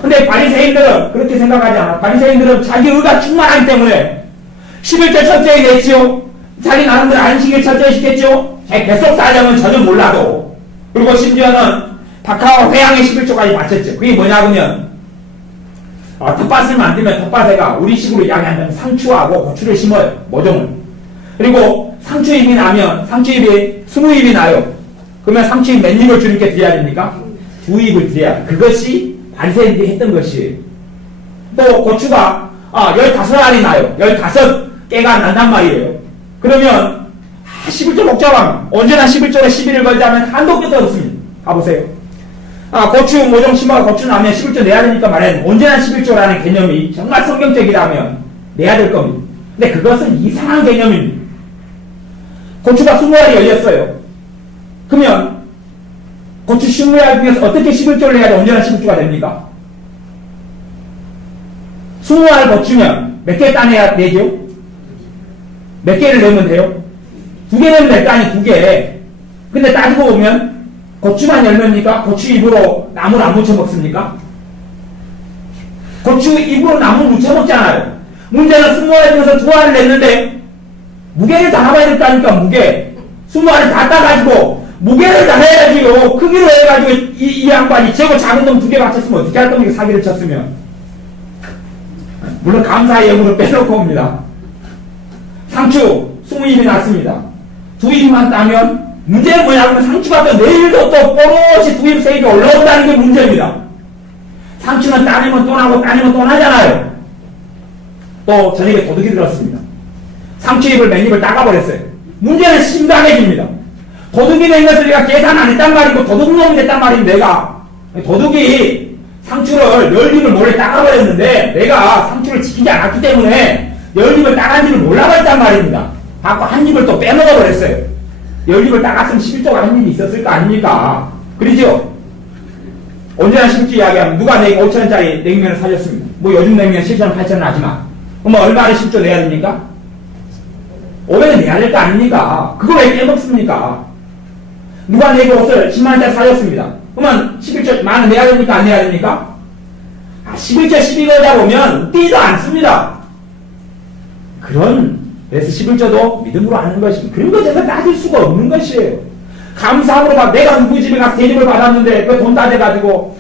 근데 바리새인들은 그렇게 생각하지 않아. 바리새인들은 자기 의가 충만하기 때문에 11절 철저히 냈지요. 자기 나름대로 안식일 철저히 시켰죠. 자기 뱃속 사정은 전혀 몰라도. 그리고 심지어는 박하와 회양의 11조까지 바쳤죠. 그게 뭐냐 그러면 텃밭을 만들면 텃밭에가 우리식으로 이야기하면 상추하고 고추를 심어요. 모종을. 그리고 상추잎이 나면 상추잎이 20잎이 나요. 그러면 상추잎 몇 잎을 주님께 드려야 됩니까? 2잎을 드려야 돼요. 그것이 바리새인들이 했던 것이에요. 또 고추가 15알이 나요. 15개가 난단 말이에요. 그러면 11조 목자왕 언제나 11조에 11을 걸자면 한도 끝도 없습니다. 가보세요. 고추 모종 심어가 고추 나면 11조 내야 되니까 말해요. 언제나 11조라는 개념이 정말 성경적이라면 내야 될 겁니다. 근데 그것은 이상한 개념입니다. 고추가 20알이 열렸어요. 그러면 고추 20알 중에서 어떻게 11조를 내야 돼 언제나 11조가 됩니까? 20알 고추면 몇 개 따내야 되죠? 몇 개를 내면 돼요? 2개 내면 될 거 아니 2개. 근데 따지고 보면 고추만 열면입니까? 고추 잎으로 나무를 안 무쳐 먹습니까? 고추 잎으로 나무 무쳐 먹잖아요. 문제는 20알을 중에서 2알을 냈는데 무게를 다 잡아야 될 거 아닙니까? 무게. 20알을 다 따가지고 무게를 다 해야지요. 크기로 해가지고 이 양반이 재고 작은 놈 2개 맞췄으면 어떻게 할 겁니까? 사기를 쳤으면. 물론 감사의 영으로 빼놓고 옵니다. 상추 20잎이 났습니다. 2잎만 따면 문제는 뭐냐면 상추가 또 내일도 또 뽀로시 2잎 3잎이 올라온다는 게 문제입니다. 상추는 따내면 또 나고 따내면 또 나잖아요. 또 저녁에 도둑이 들었습니다. 상추잎을 몇 잎을 따가버렸어요. 문제는 심각해집니다. 도둑이 된 것을 내가 계산 안 했단 말이고 도둑놈이 됐단 말입니다. 내가 도둑이 상추를 10잎을 몰래 따가버렸는데 내가 상추를 지키지 않았기 때문에 10잎을 따간지를 몰라버렸단 말입니다. 갖고 한 잎을 또 빼먹어버렸어요. 10잎을 따갔으면 11조가 한 잎이 있었을 거 아닙니까? 그러죠? 언제나 11조 이야기하면 누가 내게 5천원짜리 냉면을 사줬습니다. 뭐 요즘 냉면 7천원 8천원 하지만 그럼 얼마를 10조 내야 됩니까? 500원 내야 될 거 아닙니까? 그걸 왜 빼먹습니까? 누가 내게 옷을 10만원짜리 사줬습니다. 그러면 11조 만원 내야 됩니까? 안 내야 됩니까? 11조 12거다 보면 웃기지도 않습니다. 그래서 11조도 믿음으로 하는 것입니다. 그런 거 제가 따질 수가 없는 것이에요. 감사함으로 막 내가 누구 집에 가서 대접을 받았는데 그 돈 다 돼가지고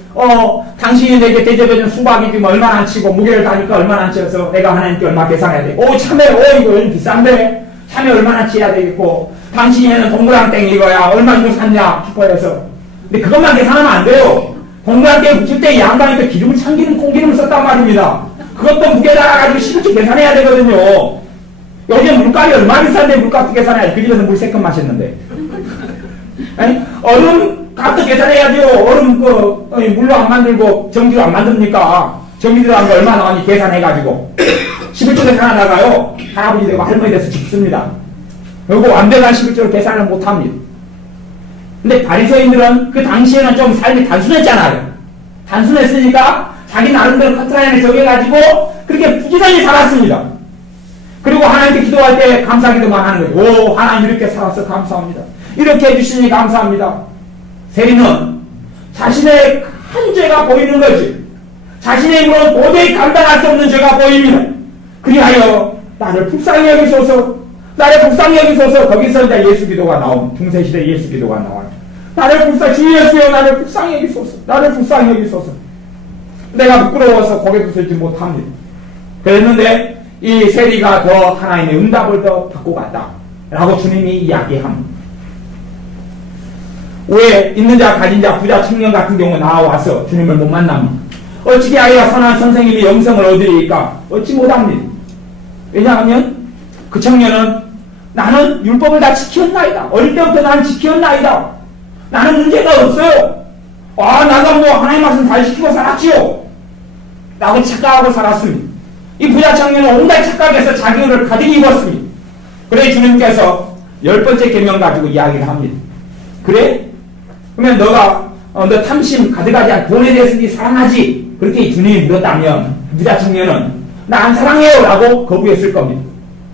당신이 내게 대접해준 수박이 지금 얼마나 안 치고 무게를 다니까 얼마나 안 치어서 내가 하나님께 얼마 계산해야 돼. 참외, 이거 비싼데? 참외 얼마나 치야 되겠고, 당신이 해는 동그랑땡 이거야. 얼마 주고 샀냐? 슈퍼에서. 근데 그것만 계산하면 안 돼요. 동그랑땡 붙일 때 이 양반이 또 기름을 참기름, 콩기름을 썼단 말입니다. 그것도 무게 달아가지고 실제 계산해야 되거든요. 요즘 물값이 얼마 비싼데 물값도 계산해야지. 그 집에서 물 3컵 마셨는데. 아니, 얼음 값도 계산해야죠. 얼음 물로 안 만들고 전기로 안 만듭니까? 전기 들어간 거 얼마 나오니 계산해가지고. 11조 계산하다가요, 할아버지 되고 할머니 돼서 죽습니다. 그리고 완벽한 11조를 계산을 못 합니다. 근데 바리새인들은 그 당시에는 좀 삶이 단순했잖아요. 단순했으니까 자기 나름대로 커트라인을 정해가지고 그렇게 부지런히 살았습니다. 그리고 하나님께 기도할 때 감사기도만 하는 거예요. 하나님 이렇게 살아서 감사합니다. 이렇게 해주시니 감사합니다. 세리는 자신의 큰 죄가 보이는 거지. 자신의 힘으로 도저히 감당할 수 없는 죄가 보입니다. 그리하여 나를 불쌍히 여기소서, 나를 불쌍히 여기소서. 거기서 이제 예수 기도가 나옵니다. 중세시대 예수 기도가 나와요. 나를 주 예수여, 나를 불쌍히 여기소서, 나를 불쌍히 여기소서. 내가 부끄러워서 고개 들지 못합니다. 그랬는데 이 세리가 더 하나님의 응답을 더 받고 갔다 라고 주님이 이야기합니다. 왜 있는 자 가진 자 부자 청년 같은 경우 나와서 주님을 못 만납니다. 어찌게 하여 선한 선생님이 영생을 얻으리까? 얻지 못합니다. 왜냐하면 그 청년은 나는 율법을 다 지켰나이다. 어릴 때부터 나는 지켰나이다. 나는 문제가 없어요. 나가 뭐 하나님 말씀 잘 지키고 살았지요. 라고 착각하고 살았습니다. 이 부자 청년은 온갖 착각에서 자기 의를 가득 입었습니다. 그래 주님께서 10번째 계명 가지고 이야기를 합니다. 그래? 그러면 너 탐심 가득하지 않고 돈에 대해서 네 사랑하지? 그렇게 주님이 물었다면 부자 청년은 나 안 사랑해요 라고 거부했을 겁니다.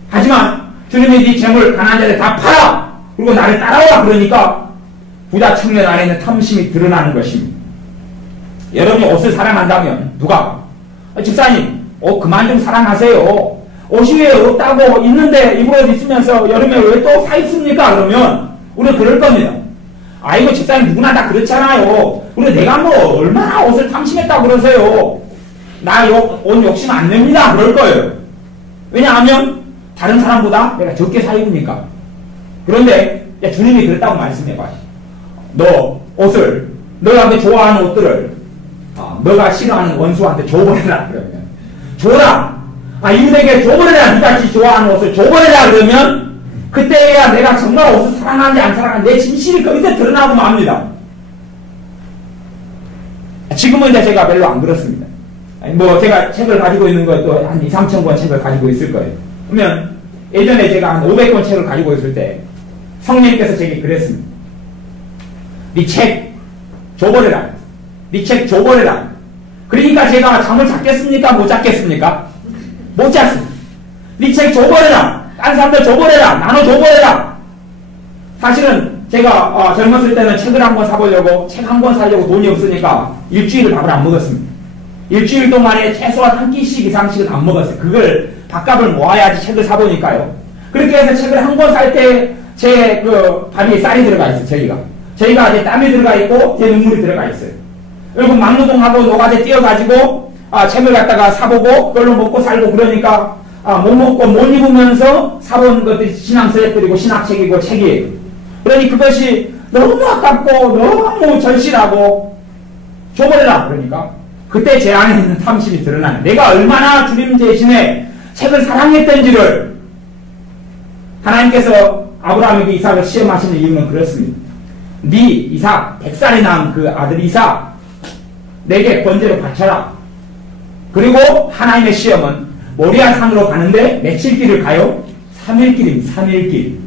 하지만 주님이 네 재물 가난한 자들 다 팔아! 그리고 나를 따라와! 그러니까 부자 청년 안에 있는 탐심이 드러나는 것입니다. 여러분이 옷을 사랑한다면 누가? 집사님 옷 그만 좀 사랑하세요. 옷이 왜 없다고 있는데 입을 옷 있으면서 여름에 왜 또 사 입습니까? 그러면 우리는 그럴 겁니다. 아이고 집사님 누구나 다 그렇잖아요. 우리 내가 뭐 얼마나 옷을 탐심했다고 그러세요. 나 옷 욕심 안 냅니다. 그럴 거예요. 왜냐하면 다른 사람보다 내가 적게 사 입으니까. 그런데 주님이 그랬다고 말씀해봐요. 너 옷을 너가 좋아하는 옷들을 너가 싫어하는 원수한테 줘버려라. 그러면 줘라. 이분에게 줘버려라. 니같이 좋아하는 옷을 줘버려라. 그러면 그때야 내가 정말 옷을 사랑하는지 안 사랑하는지 내 진실이 거기서 드러나고 맙니다. 지금은 이제 제가 별로 안 그렇습니다. 뭐 제가 책을 가지고 있는 것도 한 2,000~3,000 권 책을 가지고 있을 거예요. 그러면 예전에 제가 한 500권 책을 가지고 있을 때 성령님께서 제게 그랬습니다. 네 책 줘버려라. 네 책 줘버려라. 그러니까 제가 잠을 잤겠습니까? 못 잤겠습니까? 못 잤습니다. 네 책 줘버려라. 다른 사람들 줘버려라. 나눠 줘버려라. 사실은 제가 젊었을 때는 책을 한 권 사보려고 책 한 권 사려고 돈이 없으니까 일주일을 밥을 안 먹었습니다. 일주일 동안에 최소한 한 끼씩 이상씩은 안 먹었어요. 그걸 밥값을 모아야지 책을 사보니까요. 그렇게 해서 책을 한 권 살 때 제 밥에 쌀이 들어가 있어요. 저희가 이제 땀이 들어가 있고 제 눈물이 들어가 있어요. 그리고 막노동하고 노가대 뛰어가지고 책을 갖다가 사보고 그걸로 먹고 살고 그러니까 못 먹고 못 입으면서 사본 것들이 신앙서적들이고 신학책이고 책이에요. 그러니 그것이 너무 아깝고 너무 절실하고 줘버려라. 그러니까 그때 제 안에 있는 탐심이 드러나는 내가 얼마나 주님 대신에 책을 사랑했던지를 하나님께서 아브라함에게 이삭을 시험하시는 이유는 그렇습니다. 네 이삭 100살에 낳은 그 아들 이삭 내게 번제로 바쳐라. 그리고 하나님의 시험은 모리아 산으로 가는데 며칠 길을 가요? 3일 길입니다. 3일 길.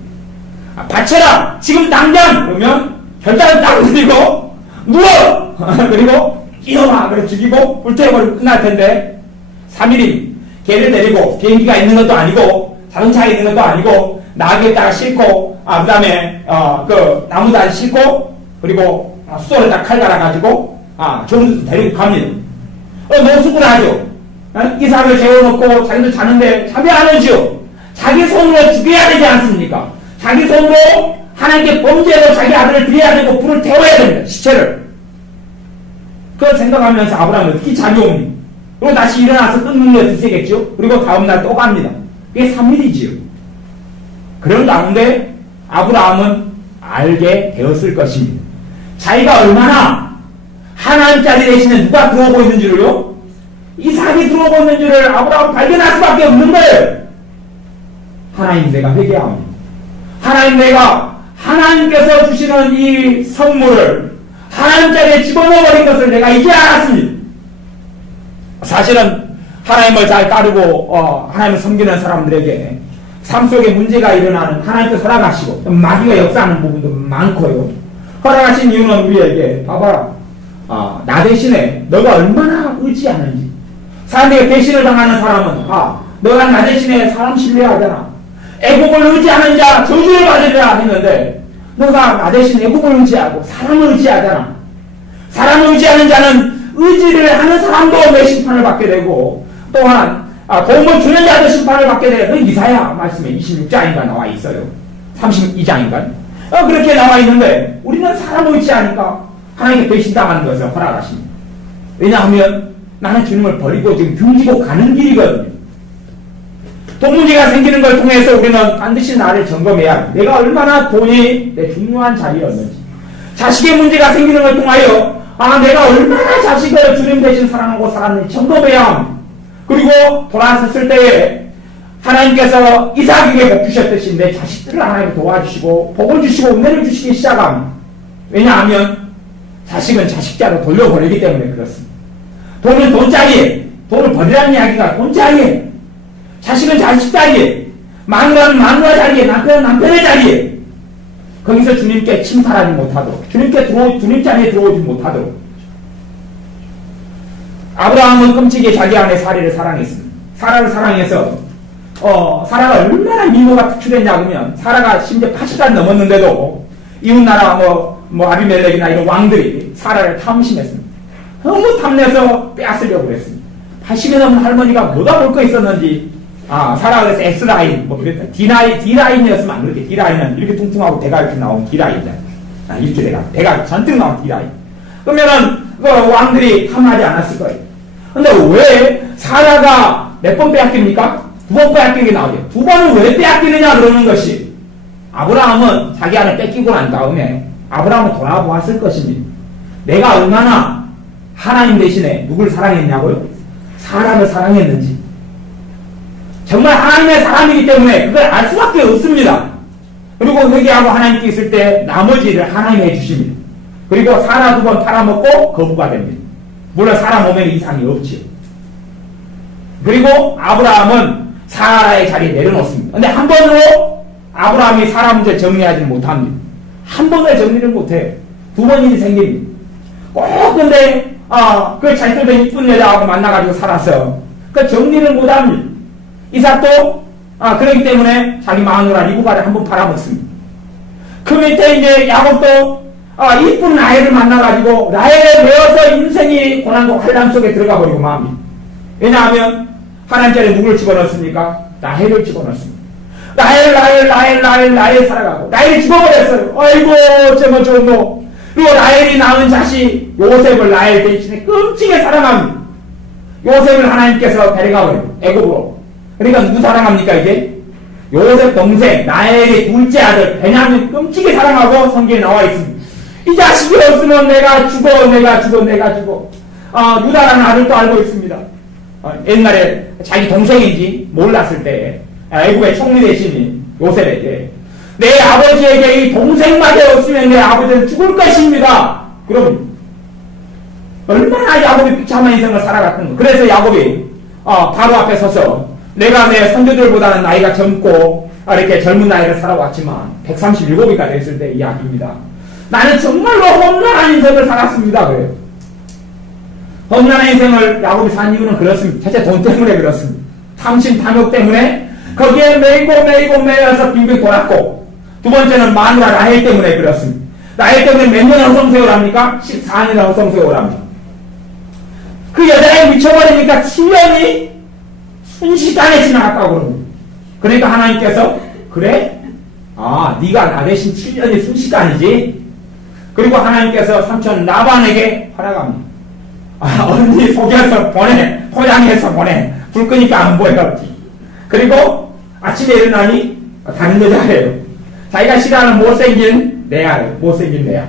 바쳐라! 지금 당장! 그러면 결단을 딱 내리고 누워! 그리고 끼어봐! 그래 죽이고 불태워버리고 끝날 텐데 3일임. 개를 내리고 비행기가 있는 것도 아니고 자동차가 있는 것도 아니고 나귀에다가 싣고 그 다음에 그 나무다리 싣고 그리고 수도에다 칼 갈아가지고 정수 데리고 갑니다. 노숙을 하죠. 이삭을 재워놓고 자기들 자는데 잠이 안 오죠. 자기 손으로 죽여야 되지 않습니까? 자기 손으로 하나님께 범죄로 자기 아들을 드려야 되고 불을 태워야 됩니다. 시체를. 그걸 생각하면서 아브라함이 어떻게 잠이 옵니까? 그리고 다시 일어나서 끊는 거 드세겠죠? 그리고 다음날 또 갑니다. 그게 3일이지요. 그런 가운데 아브라함은 알게 되었을 것입니다. 자기가 얼마나 하나님 자리 대신에 누가 들어오고 있는 줄을요? 이삭이 들어오고 있는 줄을 아브라함은 발견할 수밖에 없는 거예요. 하나님 내가 회개합니다. 하나님 내가 하나님께서 주시는 이 선물을 하나님 자리에 집어넣어버린 것을 내가 이제 알았습니다. 사실은 하나님을 잘 따르고 하나님을 섬기는 사람들에게 삶 속에 문제가 일어나는 하나님께서 허락하시고 마귀가 역사하는 부분도 많고요. 허락하신 이유는 우리에게 봐봐라. 나 대신에 너가 얼마나 의지하는지. 사람들에게 배신을 당하는 사람은 너가 나 대신에 사람 신뢰하잖아. 애국을 의지하는 자 저주를 받으리라 했는데 너가 나 대신 애국을 의지하고 사람을 의지하잖아. 사람을 의지하는 자는 의지를 하는 사람도 내 심판을 받게 되고 또한 도움을 주는 자도 심판을 받게 되는 그 이사야 말씀에 26장인가 나와 있어요. 32장인가 그렇게 나와 있는데 우리는 사람을 의지하니까 하나님께 배신당하는 것을 허락하십니다. 왜냐하면 나는 주님을 버리고 지금 등지고 가는 길이거든요. 돈 문제가 생기는 걸 통해서 우리는 반드시 나를 점검해야 합니다. 내가 얼마나 돈이 내 중요한 자리였는지. 자식의 문제가 생기는 걸 통하여 내가 얼마나 자식을 주님 대신 사랑하고 살았는지 점검해야 합니다. 그리고 돌아섰을 때에 하나님께서 이삭에게 복 주셨듯이 내 자식들을 하나님께 도와주시고 복을 주시고 은혜를 주시기 시작합니다. 왜냐하면 자식은 자식자로 돌려보내기 때문에 그렇습니다. 돈은 돈짜리에 돈을 버리라는 이야기가 돈짜리에 자식은 자식 자리에 마누라는 마누라 자리에 남편은 남편의 자리에 거기서 주님께 침탈하지 못하도록 주님 자리에 들어오지 못하도록 아브라함은 끔찍이 자기 아내 사라를 사랑했습니다. 사라를 사랑해서 사라가 얼마나 미모가 특출했냐 그러면 사라가 심지어 80살 넘었는데도 이웃나라 아비멜렉이나 이런 왕들이 사라를 탐심했습니다. 너무 탐내서 빼앗으려고 그랬습니다. 80이 넘은 할머니가 뭐가 볼 거 있었는지 사라가 그래서 S라인 그랬다. D라인이었으면 안 그렇게 D라인은 이렇게 퉁퉁하고 대가 이렇게 나온 D라인이잖아. 이렇게 대가 잔뜩 나온 D라인. 그러면은 그 왕들이 탐하지 않았을 거예요. 근데 왜 사라가 몇 번 빼앗깁니까? 2번 빼앗기게 나오죠. 2번을 왜 빼앗기느냐 그러는 것이 아브라함은 자기 아내 뺏기고 난 다음에 아브라함은 돌아보았을 것입니다. 내가 얼마나 하나님 대신에 누굴 사랑했냐고요? 사람을 사랑했는지. 정말 하나님의 사람이기 때문에 그걸 알 수밖에 없습니다. 그리고 회개하고 하나님께 있을 때 나머지 일을 하나님이 해주십니다. 그리고 사라 2번 팔아먹고 거부가 됩니다. 물론 사라 몸에는 이상이 없지요. 그리고 아브라함은 사라의 자리에 내려놓습니다. 근데 한 번으로 아브라함이 사라 문제를 정리하지 못합니다. 한 번에 정리를 못해요. 2번 일이 생깁니다. 꼭 근데 그 잘생긴 이쁜 여자하고 만나가지고 살았어. 그 정리를 못합니다. 이삭도 그렇기 때문에 자기 마누라 리브가를 한번 팔아먹습니다. 그 밑에 이제 야곱도 이쁜 라헬을 만나가지고 라헬에 매어서 인생이 고난과 환란 속에 들어가 버리고 맙니다. 왜냐하면 하나님 자리에 누구를 집어넣습니까? 라헬을 집어넣습니다. 라헬 살아가고 라헬이 죽어버렸어요. 아이고 저거 그리고 라헬이 낳은 자식 요셉을 라헬 대신에 끔찍하게 사랑합니다. 요셉을 하나님께서 데려가버려요. 애굽으로. 그러니까 누구 사랑합니까 이제? 요셉 동생 라헬의 둘째 아들 베냐민 끔찍하게 사랑하고 성경에 나와 있습니다. 이 자식이 없으면 내가 죽어. 유다라는 아들도 알고 있습니다. 옛날에 자기 동생인지 몰랐을 때 애굽의 총리 대신인 요셉에게 내 아버지에게 이 동생마저 없으면 내 아버지는 죽을 것입니다. 그럼 얼마나 야곱이 비참한 인생을 살아갔던 거. 그래서 야곱이 바로 앞에 서서 내가 내 선조들보다는 나이가 젊고 이렇게 젊은 나이를 살아왔지만 137이가 됐을 때 이야기입니다. 나는 정말로 험난한 인생을 살았습니다. 그래요. 험난한 인생을 야곱이 산 이유는 그렇습니다. 첫째 돈 때문에 그렇습니다. 탐심 탐욕 때문에 거기에 매여서 빙빙 돌았고 두 번째는 마누라 라헬 때문에 그렇습니다. 라헬 때문에 몇 년 허송세월 합니까? 14년을 허송세월 합니다. 그 여자에 미쳐버리니까 7년이 순식간에 지나갔다고 그럽니다. 그러니까 하나님께서 그래? 네가 나 대신 7년이 순식간이지? 그리고 하나님께서 삼촌 라반에게 허락합니다. 언니 속여서 보내, 포장해서 보내. 불 끄니까 안 보여. 그리고 아침에 일어나니 다른 여자예요. 자기가 싫어하는 못생긴 레아예요. 못생긴 레아.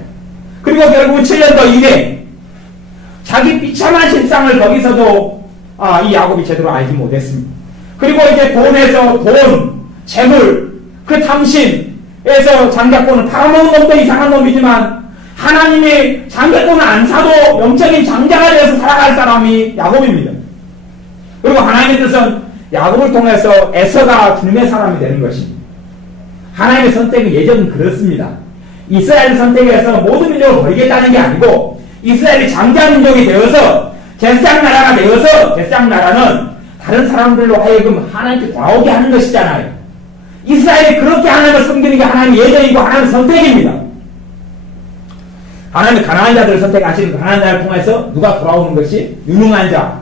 그리고 결국 7년 더 일해. 자기 비참한 실상을 거기서도 이 야곱이 제대로 알지 못했습니다. 그리고 이제 돈에서 돈, 재물, 그 탐심에서 장자권을 팔아먹은 놈도 이상한 놈이지만 하나님이 장자권을 안 사도 영적인 장자가 되어서 살아갈 사람이 야곱입니다. 그리고 하나님의 뜻은 야곱을 통해서 에서가 주님의 사람이 되는 것입니다. 하나님의 선택은 예전은 그렇습니다. 이스라엘 선택에서 모든 민족을 버리겠다는 게 아니고 이스라엘이 장자 민족이 되어서 제사장 나라가 되어서 제사장 나라는 다른 사람들로 하여금 하나님께 돌아오게 하는 것이잖아요. 이스라엘이 그렇게 하나님을 섬기는 게 하나님의 예정이고 하나님의 선택입니다. 하나님의 가난한 자들을 선택하시는 그 가난한 자를 통해서 누가 돌아오는 것이 유능한 자,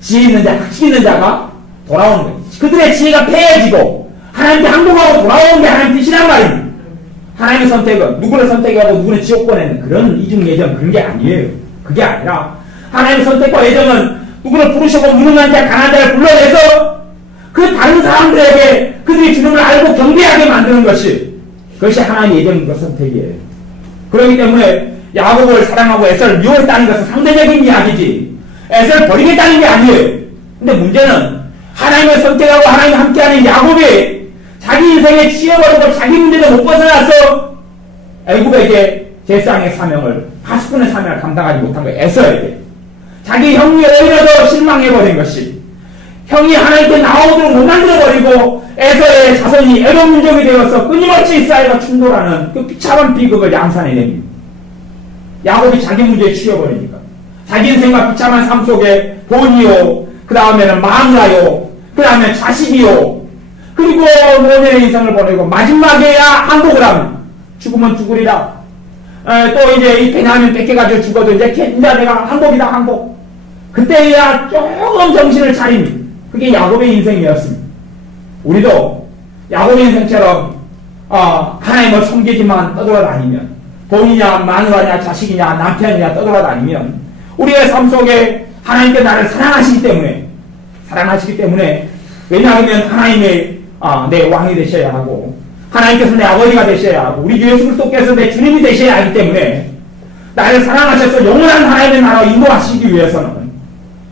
지혜 있는 자, 학식 있는 자가 돌아오는 거예요. 그들의 지혜가 폐해지고 하나님께 항복하고 돌아오는 게 하나님 뜻이란 말입니다. 하나님의 선택은 누구를 선택하고 누구를 지옥 보내는 그런 이중 예정 그런 게 아니에요. 그게 아니라 하나님의 선택과 예정은 누구를 부르시고 무능한 자, 가난한 자를 불러내서 그 다른 사람들에게 그들이 주님을 알고 경배하게 만드는 그것이 하나님의 예정과 선택이에요. 그렇기 때문에 야곱을 사랑하고 에서를 미워했다는 것은 상대적인 이야기지 에서를 버리겠다는 게 아니에요. 근데 문제는 하나님을 선택하고 하나님과 함께하는 야곱이 자기 인생에 치여버리고 자기 문제도 못 벗어나서 애굽에게 제사장의 사명을 파수꾼의 사명을 감당하지 못한 거예요. 에서에게 자기 형이 오히려 더 실망해버린 것이 형이 하나님께 나오도록 못 만들어버리고 에서의 자손이 에돔 민족이 되어서 끊임없이 이스라엘과 충돌하는 그 비참한 비극을 양산해냅니다. 야곱이 자기 문제에 치여버리니까 자기 인생과 비참한 삶 속에 돈이요, 그 다음에는 마누라요, 그 다음에 자식이요, 그리고 노년의 인생을 보내고 마지막에야 항복을 하면 죽으면 죽으리라. 또 이제 이 베냐민 뺏겨가지고 죽어도 이제 내가 항복이다 항복. 그때야 조금 정신을 차립니다. 그게 야곱의 인생이었습니다. 우리도 야곱의 인생처럼 하나님을 섬기지만 떠돌아다니면 돈이냐 마누라냐 자식이냐 남편이냐 떠돌아다니면 우리의 삶 속에 하나님께 나를 사랑하시기 때문에 왜냐하면 하나님의 내 왕이 되셔야 하고 하나님께서 내 아버지가 되셔야 하고 우리 주 예수 그리스도께서 내 주님이 되셔야 하기 때문에 나를 사랑하셔서 영원한 하나님의 나라로 인도하시기 위해서는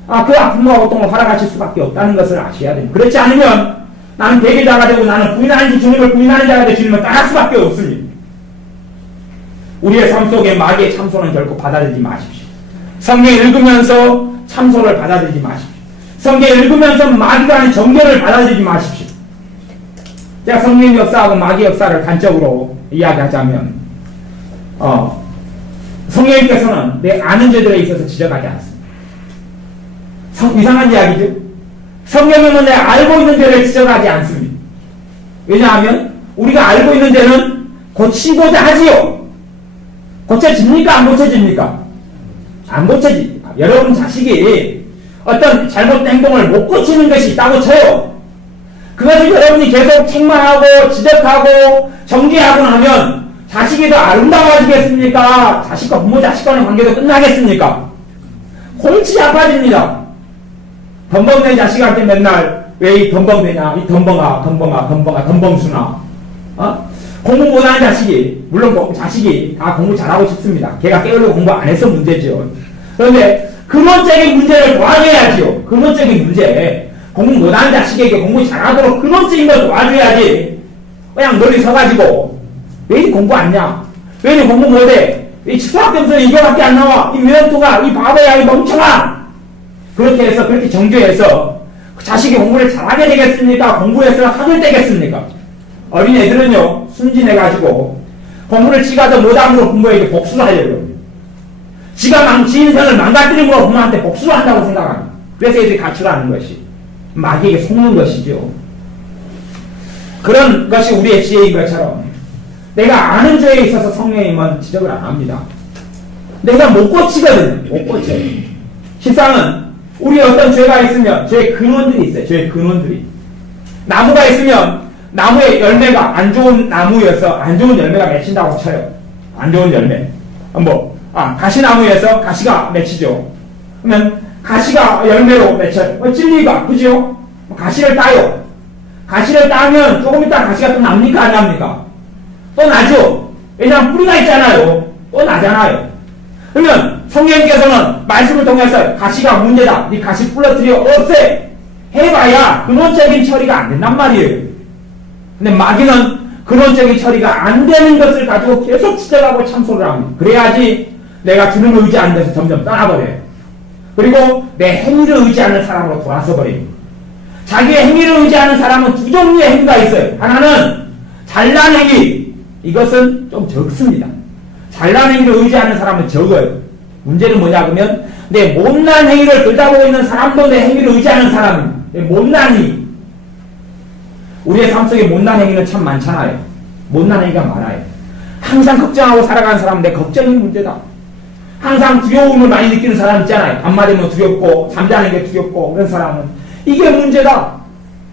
그 아픔과 고통을 허락하실 수밖에 없다는 것을 아셔야 됩니다. 그렇지 않으면 나는 대기자가 되고 나는 부인하는 주님을 부인하는 자가 되고 주님을 떠날 수밖에 없습니다. 우리의 삶 속에 마귀의 참소는 결코 받아들이지 마십시오. 성경 읽으면서 참소를 받아들이지 마십시오. 성경 읽으면서 마귀가 하는 정죄를 받아들이지 마십시오. 제가 성령 역사하고 마귀 역사를 간접으로 이야기하자면 성령님께서는 내 아는 죄들에 있어서 지적하지 않습니다. 이상한 이야기죠. 성령님은 내 알고 있는 죄를 지적하지 않습니다. 왜냐하면 우리가 알고 있는 죄는 고치고자 하지요. 고쳐집니까? 안 고쳐집니까? 안 고쳐집니다. 여러분 자식이 어떤 잘못된 행동을 못 고치는 것이 있다고 쳐요. 그것을 여러분이 계속 책망하고 지적하고 정죄하고 나면 자식이 더 아름다워지겠습니까? 자식과 부모 자식 간의 관계도 끝나겠습니까? 골치 아파집니다. 덤벙된 자식한테 맨날 왜 이 덤벙되냐, 이 덤벙수나 공부 못하는 자식이 물론 자식이 다 공부 잘하고 싶습니다. 걔가 깨우려고 공부 안 해서 문제죠. 그런데 근원적인 문제를 도와줘야지요. 근원적인 문제. 공부 못하는 자식에게 공부 잘하도록 근원적인 걸 도와줘야지. 그냥 멀리 서가지고 왜 이 공부 안 냐? 왜 이 공부 못해? 이 초등학교에서 이거밖에 안 나와. 이 외형토가 이 바보야 이 멍청아. 그렇게 해서 그렇게 정죄해서 자식이 공부를 잘하게 되겠습니까? 공부해서 학을 떼겠습니까? 어린애들은요 순진해가지고 공부를 지가 더 못함으로 부모에게 복수를 하려고 합니다. 지가 지 인생을 망가뜨림으로 부모한테 복수를 한다고 생각합니다. 그래서 애들이 가출하는 것이 마귀에게 속는 것이죠. 그런 것이 우리의 지혜인 것처럼 내가 아는 죄에 있어서 성령님은 지적을 안 합니다. 내가 못 고치거든요. 못 고쳐요. 실상은 우리의 어떤 죄가 있으면 죄의 근원들이 있어요. 죄의 근원들이. 나무가 있으면 나무의 열매가 안 좋은 나무여서 안 좋은 열매가 맺힌다고 쳐요. 안 좋은 열매. 가시나무에서 가시가 맺히죠. 그러면 가시가 열매로 맺혀요. 진리가, 그죠? 가시를 따요. 가시를 따면 조금 있다 가시가 또 납니까? 안 납니까? 또 나죠? 왜냐하면 뿌리가 있잖아요. 또 나잖아요. 그러면 성령님께서는 말씀을 통해서 가시가 문제다. 네 가시 부러뜨려 없애. 해봐야 근원적인 처리가 안 된단 말이에요. 근데 마귀는 근원적인 처리가 안 되는 것을 가지고 계속 지적하고 참소를 합니다. 그래야지 내가 주님을 의지하는 데서 점점 떠나버려요. 그리고 내 행위를 의지하는 사람으로 돌아서 버립니다. 자기의 행위를 의지하는 사람은 두 종류의 행위가 있어요. 하나는 잘난 행위. 이것은 좀 적습니다. 잘난 행위를 의지하는 사람은 적어요. 문제는 뭐냐 그러면 내 못난 행위를 들다보고 있는 사람도 내 행위를 의지하는 사람입니다. 내 못난 행위. 우리의 삶 속에 못난 행위는 참 많잖아요. 못난 행위가 많아요. 항상 걱정하고 살아가는 사람은 내 걱정이 문제다. 항상 두려움을 많이 느끼는 사람 있잖아요. 밤 맞으면 두렵고 잠자는 게 두렵고 그런 사람은 이게 문제다.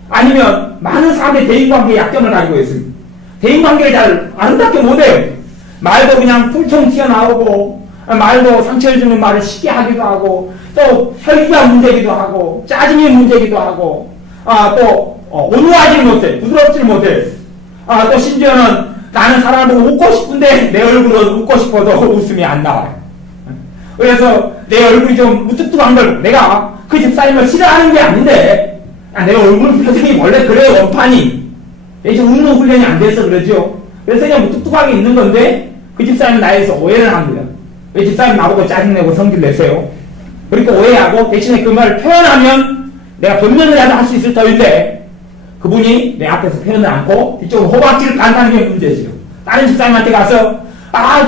아니면 많은 사람들이 대인관계에 약점을 가지고 있습니다. 대인관계를 잘 아름답게 못해요. 말도 그냥 퉁퉁 튀어나오고 말도 상처를 주는 말을 쉽게 하기도 하고 또 혈기가 문제기도 하고 짜증이 문제기도 하고 또 온화하지 못해. 부드럽지 못해. 또 심지어는 나는 사람을 보고 웃고 싶은데 내 얼굴은 웃고 싶어도 웃음이 안 나와요. 그래서 내 얼굴이 좀 무뚝뚝한 걸 내가 그 집사님을 싫어하는 게 아닌데 내 얼굴 표정이 원래 그래요. 원판이. 이제 웃는 훈련이 안 돼서 그러죠. 그래서 그냥 무뚝뚝하게 있는 건데 그 집사님은 나에서 오해를 합니다. 왜 집사님 나보고 짜증내고 성질 내세요? 그러니까 오해하고 대신에 그 말을 표현하면 내가 변명을 할 수 있을 터인데 그분이 내 앞에서 표현을 않고 뒤쪽으로 호박질을 간다는 게 문제지요. 다른 집사님한테 가서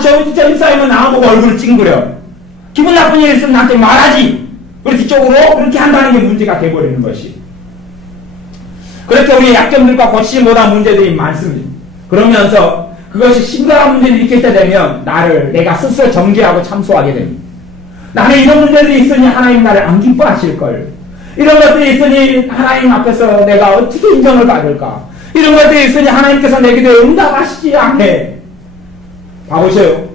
저 집사님은 나보고 얼굴을 찡그려. 기분 나쁜 일 있으면 나한테 말하지. 그리고 뒤쪽으로 그렇게 한다는 게 문제가 돼버리는 것이. 그렇게 우리의 약점들과 고치지 못한 문제들이 많습니다. 그러면서 그것이 심각한 문제를 일으킬 때 되면 내가 스스로 정죄하고 참소하게 됩니다. 나는 이런 문제들이 있으니 하나님 나를 안 기뻐하실걸. 이런 것들이 있으니 하나님 앞에서 내가 어떻게 인정을 받을까. 이런 것들이 있으니 하나님께서 내 기도에 응답하시지 않게. 봐보세요.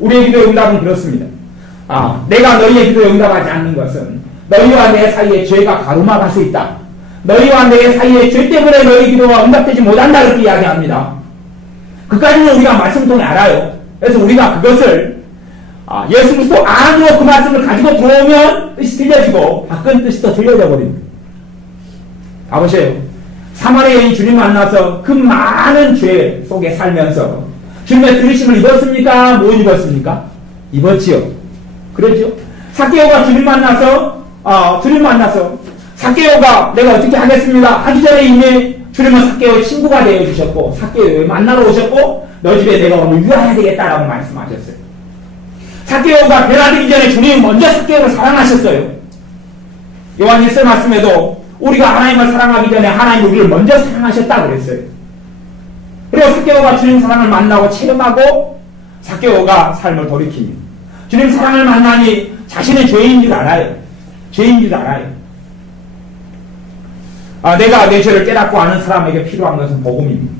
우리의 기도의 응답은 그렇습니다. 내가 너희의 기도에 응답하지 않는 것은 너희와 내 사이에 죄가 가로막을 수 있다. 너희와 내 사이에 죄 때문에 너희 기도가 응답되지 못한다 그렇게 이야기합니다. 그까지는 우리가 말씀 통해 알아요. 그래서 우리가 그것을 예수 그리스도 안으로 그 말씀을 가지고 들어오면 뜻이 틀려지고 바꾼 뜻이 더 틀려져 버립니다. 가보세요. 사마리아 여인이 주님 만나서 그 많은 죄 속에 살면서 주님의 들으심을 입었습니까? 못 입었습니까? 입었지요. 그랬죠. 삭개오가 주님 만나서 삭개오가 내가 어떻게 하겠습니다 하기 전에 이미 주님은 삭개오의 친구가 되어주셨고 삭개오를 만나러 오셨고 너 집에 내가 오늘 유하해야 되겠다라고 말씀하셨어요. 삭개오가 변화되기 전에 주님이 먼저 삭개오를 사랑하셨어요. 요한 1서 말씀에도 우리가 하나님을 사랑하기 전에 하나님이 우리를 먼저 사랑하셨다 그랬어요. 그리고 삭개오가 주님 사랑을 만나고 체험하고 삭개오가 삶을 돌이킵니다. 주님 사랑을 만나니 자신의 죄인 줄 알아요. 죄인 줄 알아요. 내가 내 죄를 깨닫고 아는 사람에게 필요한 것은 복음입니다.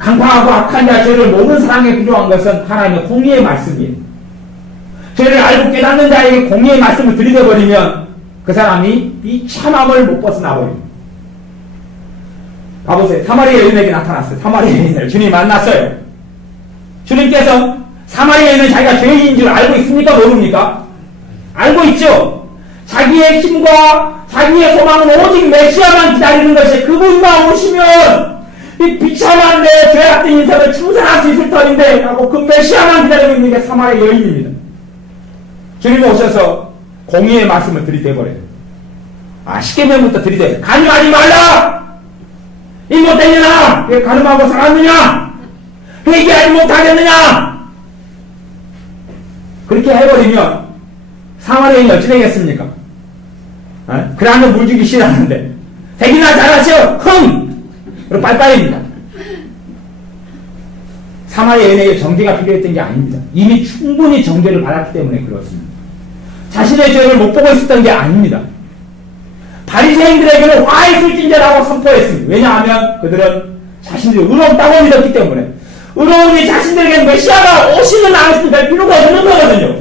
강팍하고 악한 자 죄를 모르는 사람에게 필요한 것은 하나님의 공의의 말씀이에요. 죄를 알고 깨닫는 자에게 공의의 말씀을 들이대버리면 그 사람이 이 참함을 못 벗어나버립니다. 가보세요. 사마리아 여인에게 나타났어요. 사마리아 여인을 주님이 만났어요. 주님께서 사마리아 여인은 자기가 죄인인 줄 알고 있습니까? 모릅니까? 알고 있죠. 자기의 힘과 자기의 소망은 오직 메시아만 기다리는 것이 그분만 오시면 이 비참한 내 죄악된 인생을 청산할 수 있을 터인데 하고 그 메시아만 기다리고 있는 게 사마리아 여인입니다. 주님이 오셔서 공의의 말씀을 들이대버려요. 십계명부터 들이대요. 간유하지 말라! 이 못된 년아! 왜 간음하고 살았느냐? 회개하지 못하겠느냐? 그렇게 해버리면 사마리아인이 어찌 되겠습니까? 그러면 물 주기 싫어하는데 대기나 잘하셔! 그리고 빨빨입니다. 사마리아 여인에게 정죄가 필요했던 게 아닙니다. 이미 충분히 정죄를 받았기 때문에 그렇습니다. 자신의 죄를 못 보고 있었던 게 아닙니다. 바리새인들에게는 화 있을 진죄라고 선포했습니다. 왜냐하면 그들은 자신들이 의롭다고 믿었기 때문에 의로우니 자신들에게 메시아가 오시는 안 오시는 별 필요가 없는 거거든요.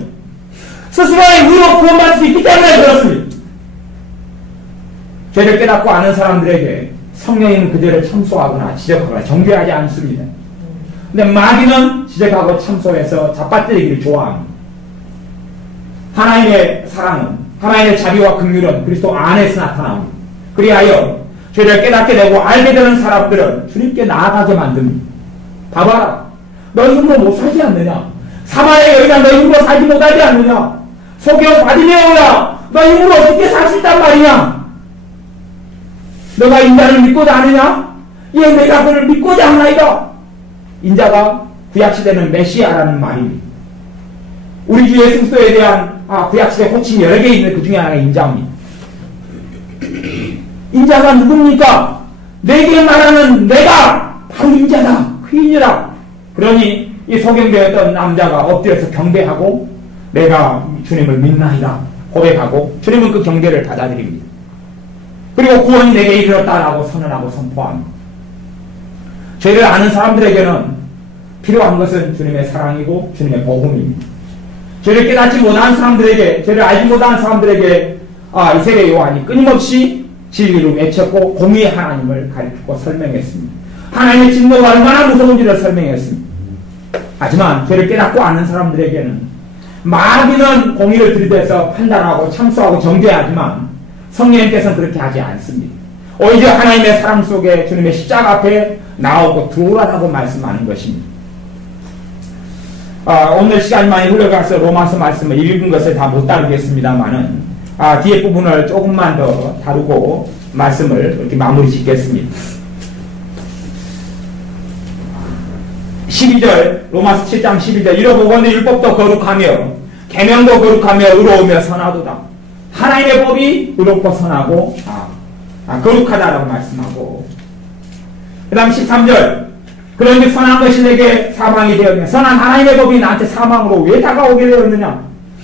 스스로의 의로 구원받을 수 있기 때문에 그렇습니다. 죄를 깨닫고 아는 사람들에게 성령님은 그들을 참소하거나 지적하거나 정죄하지 않습니다. 근데 마귀는 지적하고 참소해서 잡아뜨리기를 좋아합니다. 하나님의 사랑은, 하나님의 자비와 긍휼은 그리스도 안에서 나타납니다. 그리하여 죄를 깨닫게 되고 알게 되는 사람들은 주님께 나아가게 만듭니다. 봐봐라. 너 힘으로 못 살지 않느냐? 사마의 여인아, 너 힘으로 살지 못하지 않느냐? 소경 바디메오야, 너 힘으로 어떻게 살 수 있단 말이냐? 너가 인자를 믿고자 하느냐? 예, 내가 그를 믿고자 하나이다. 인자가 구약시대는 메시아라는 말입니다. 우리 주 예수 그리스도에 대한 구약시대 호칭이 여러 개 있는데 그 중에 하나가 인자입니다. 인자가 누굽니까? 내게 말하는 내가 바로 인자다. 그이니라. 그러니 이 소경되었던 남자가 엎드려서 경배하고 내가 주님을 믿나이다 고백하고 주님은 그 경배를 받아들입니다. 그리고 구원이 내게 이르렀다라고 선언하고 선포합니다. 죄를 아는 사람들에게는 필요한 것은 주님의 사랑이고 주님의 복음입니다. 죄를 깨닫지 못하는 사람들에게, 죄를 알지 못하는 사람들에게 이 세례 요한이 끊임없이 진리를 외쳤고 공의의 하나님을 가르치고 설명했습니다. 하나님의 진노가 얼마나 무서운지를 설명했습니다. 하지만 죄를 깨닫고 아는 사람들에게는 마귀는 공의를 들이대서 판단하고 참소하고 정죄하지만 성령님께서는 그렇게 하지 않습니다. 오히려 하나님의 사랑 속에 주님의 십자가 앞에 나오고 들어오라고 말씀하는 것입니다. 오늘 시간이 많이 흘러가서 로마서 말씀을 읽은 것을 다 못 다루겠습니다만은 뒤에 부분을 조금만 더 다루고 말씀을 이렇게 마무리 짓겠습니다. 12절, 로마서 7장 12절, 이러보거늘 율법도 거룩하며 계명도 거룩하며 의로우며 선하도다. 하나님의 법이 의롭고 선하고 거룩하다라고 말씀하고, 그 다음 13절, 그런즉 선한 것이 내게 사망이 되었느냐? 선한 하나님의 법이 나한테 사망으로 왜 다가오게 되었느냐?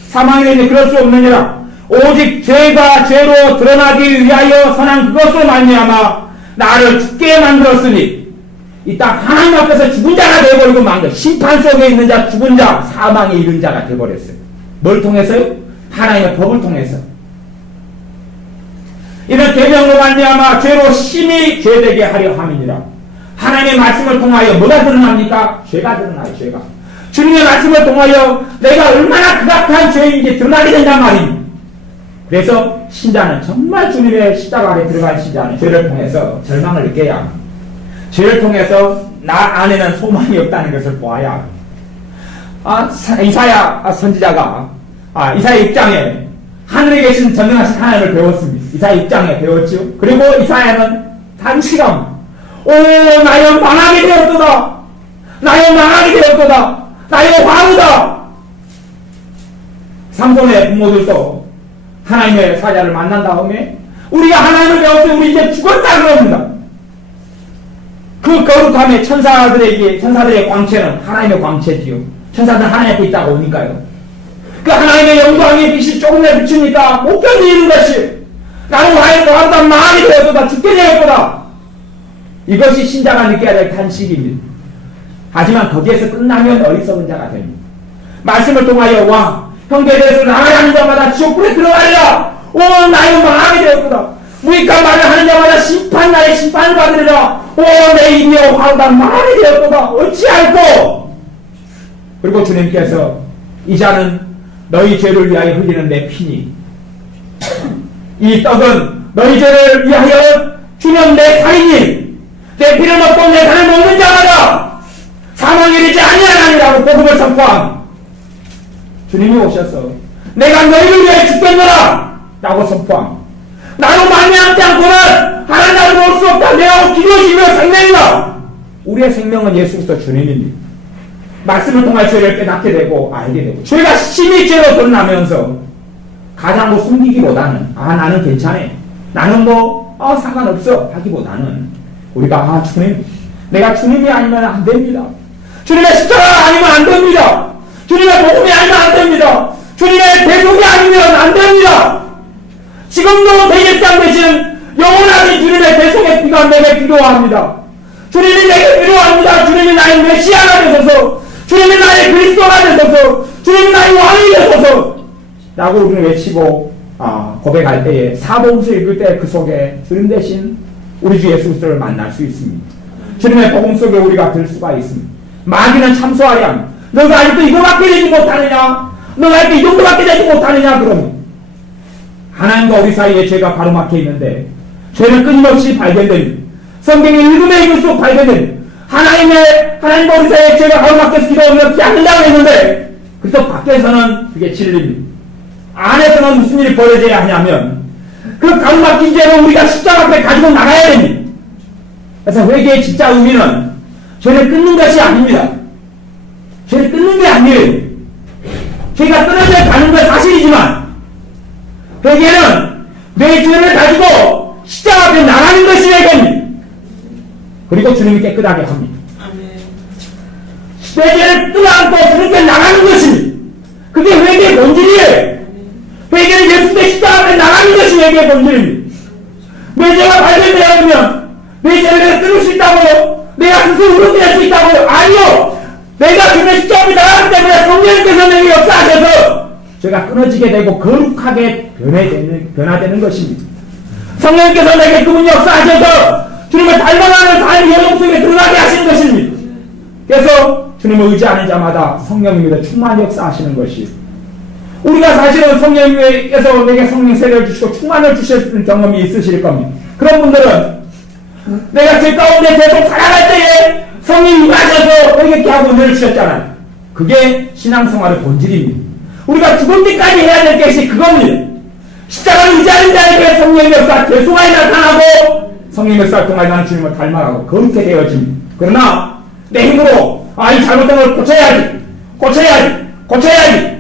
사망이 되니 그럴 수 없느니라. 오직 죄가 죄로 드러나기 위하여 선한 그것으로 말미암아 나를 죽게 만들었으니 이 딱 하나님 앞에서 죽은 자가 되어버리고 만들, 심판 속에 있는 자, 죽은 자, 사망에 이른 자가 되어버렸어요. 뭘 통해서요? 하나님의 법을 통해서. 이런 계명으로 말미암아 죄로 심히 죄되게 하려 함이니라. 하나님의 말씀을 통하여 뭐가 드러납니까? 죄가 드러나요. 죄가. 주님의 말씀을 통하여 내가 얼마나 극악한 죄인지 드러나게 된단 말입니다. 그래서 신자는 정말 주님의 십자가 아래 들어간 신자는 죄를 통해서 절망을 느껴야 합니다. 죄를 통해서 나 안에는 소망이 없다는 것을 보아야 합니다. 이사야 선지자가 이사야 6장에 하늘에 계신 전능하신 하나님을 배웠습니다. 이사야 6장에 배웠죠. 그리고 이사야는 단시간 나여 망하게 되었도다. 나여 망하게 되었도다. 나여 화우다. 삼손의 부모들도 하나님의 사자를 만난 다음에 우리가 하나님을 배웠을 때 우리 이제 죽었다 그럽니다. 그 거룩함의 천사들의 광채는 하나님의 광채지요. 천사들은 하나님 앞에 있다고 오니까요. 그 하나님의 영광의 빛이 조금에 비추니까 못 견디는 것이 나는 화우다 망하게 되었도다. 죽게 되었도다. 이것이 신자가 느껴야 될 탄식입니다. 하지만 거기에서 끝나면 어리석은 자가 됩니다. 말씀을 통하여 형제들에서 나가는 자마다 지옥불에 들어가리라. 나의 망하게 되었구나. 무익한 말을 하는 자마다 심판날에 심판을 받으리라. 내 입이여 화우다 망하게 되었구나. 어찌할꼬. 그리고 주님께서 이 자는 너희 죄를 위하여 흘리는 내 피니 이 떡은 너희 죄를 위하여 주는 내 살이니 내 피를 먹고 내 살을 먹는 자마다 사망에 이르지 아니하리라고 복음을 선포함. 주님이 오셔서 내가 너희를 위해 죽겠노라 라고 선포함. 나로 말미암지 않고는 하나님 나라를 올 수 없다. 내가 기도시며 생명이다. 우리의 생명은 예수 그리스도 주님입니다. 말씀을 통해 죄를 깨닫게 되고 알게 되고 죄가 심히 죄로 드러나면서 가장 숨기기보다는 나는 괜찮아. 나는 상관없어 하기보다는 우리가 주님, 내가 주님이 아니면 안 됩니다. 주님의 십자가 아니면 안 됩니다. 주님의 복음이 아니면 안 됩니다. 주님의 대속이 아니면 안 됩니다. 지금도 대제사장 되신 영원하신 주님의 대속의 피가 내게 필요합니다. 주님이 내게 필요합니다. 주님이 나의 메시아가 되소서. 주님이 나의 그리스도가 되소서. 주님이 나의 왕이 되소서. 라고 우리는 외치고 고백할 때에 사복음서 읽을 때 그 속에 주님 대신 우리 주 예수 그리스도를 만날 수 있습니다. 주님의 복음 속에 우리가 들 수가 있습니다. 마귀는 참소하려 합니다. 너가 아직도 이거밖에 되지 못하느냐? 너가 아직도 이 정도밖에 되지 못하느냐? 그러면 하나님과 우리 사이에 죄가 가로막혀 있는데 죄는 끊임없이 발견됩니다. 성경이 읽으면 읽을수록 발견됩니다. 하나님과 우리 사이에 죄가 가로막혀서 기도하면 그렇지 않는다고 했는데 그래서 밖에서는 그게 진리입니다. 안에서는 무슨 일이 벌어져야 하냐면 그 가로막힌 죄를 우리가 십자가 앞에 가지고 나가야 됩니다. 그래서 회개의 진짜 의미는 죄를 끊는 것이 아닙니다. 죄를 끊는 게 아니에요. 죄가 끊어져 가는 건 사실이지만 회개는 내 죄를 가지고 십자가 앞에 나가는 것이 회개입니다. 그리고 주님이 깨끗하게 합니다. 내 죄를 끌어안고 주님께 나가는 것입니다. 그게 회개의 본질이에요. 회개는 예수님의 십자가 앞에 나가는 것이 회개의 본질입니다. 내 죄가 발견되어 보면 내 죄를 내가 끊을 수 있다고요? 내가 스스로 울어낼 수 있다고요? 아니요! 내가 주님의 십자가 앞에 나가기 때문에 성령님께서 내게 역사하셔서 죄가 끊어지게 되고 거룩하게 변화되는 것입니다. 성령님께서 내게 그분 역사하셔서 주님을 닮아가는 삶의 영역 속에 들어가게 하시는 것입니다. 그래서 주님을 의지하는 자마다 성령님께서 충만히 역사하시는 것이에요. 우리가 사실은 성령님께서 내게 성령 세례를 주시고 충만을 주셨던 경험이 있으실 겁니다. 그런 분들은 내가 죄 가운데 계속 살아갈 때에 성령이 임하셔서 회개케 하고 은혜를 주셨잖아요. 그게 신앙생활의 본질입니다. 우리가 죽을 때까지 해야 될 것이 그겁니다. 십자가를 의지하는 자에게 성령의 역사 계속하게 나타나고 성령의 역사를 통하여 나는 주님을 닮아가고 그렇게 되어집니다. 그러나 내 힘으로 이 잘못된 걸 고쳐야지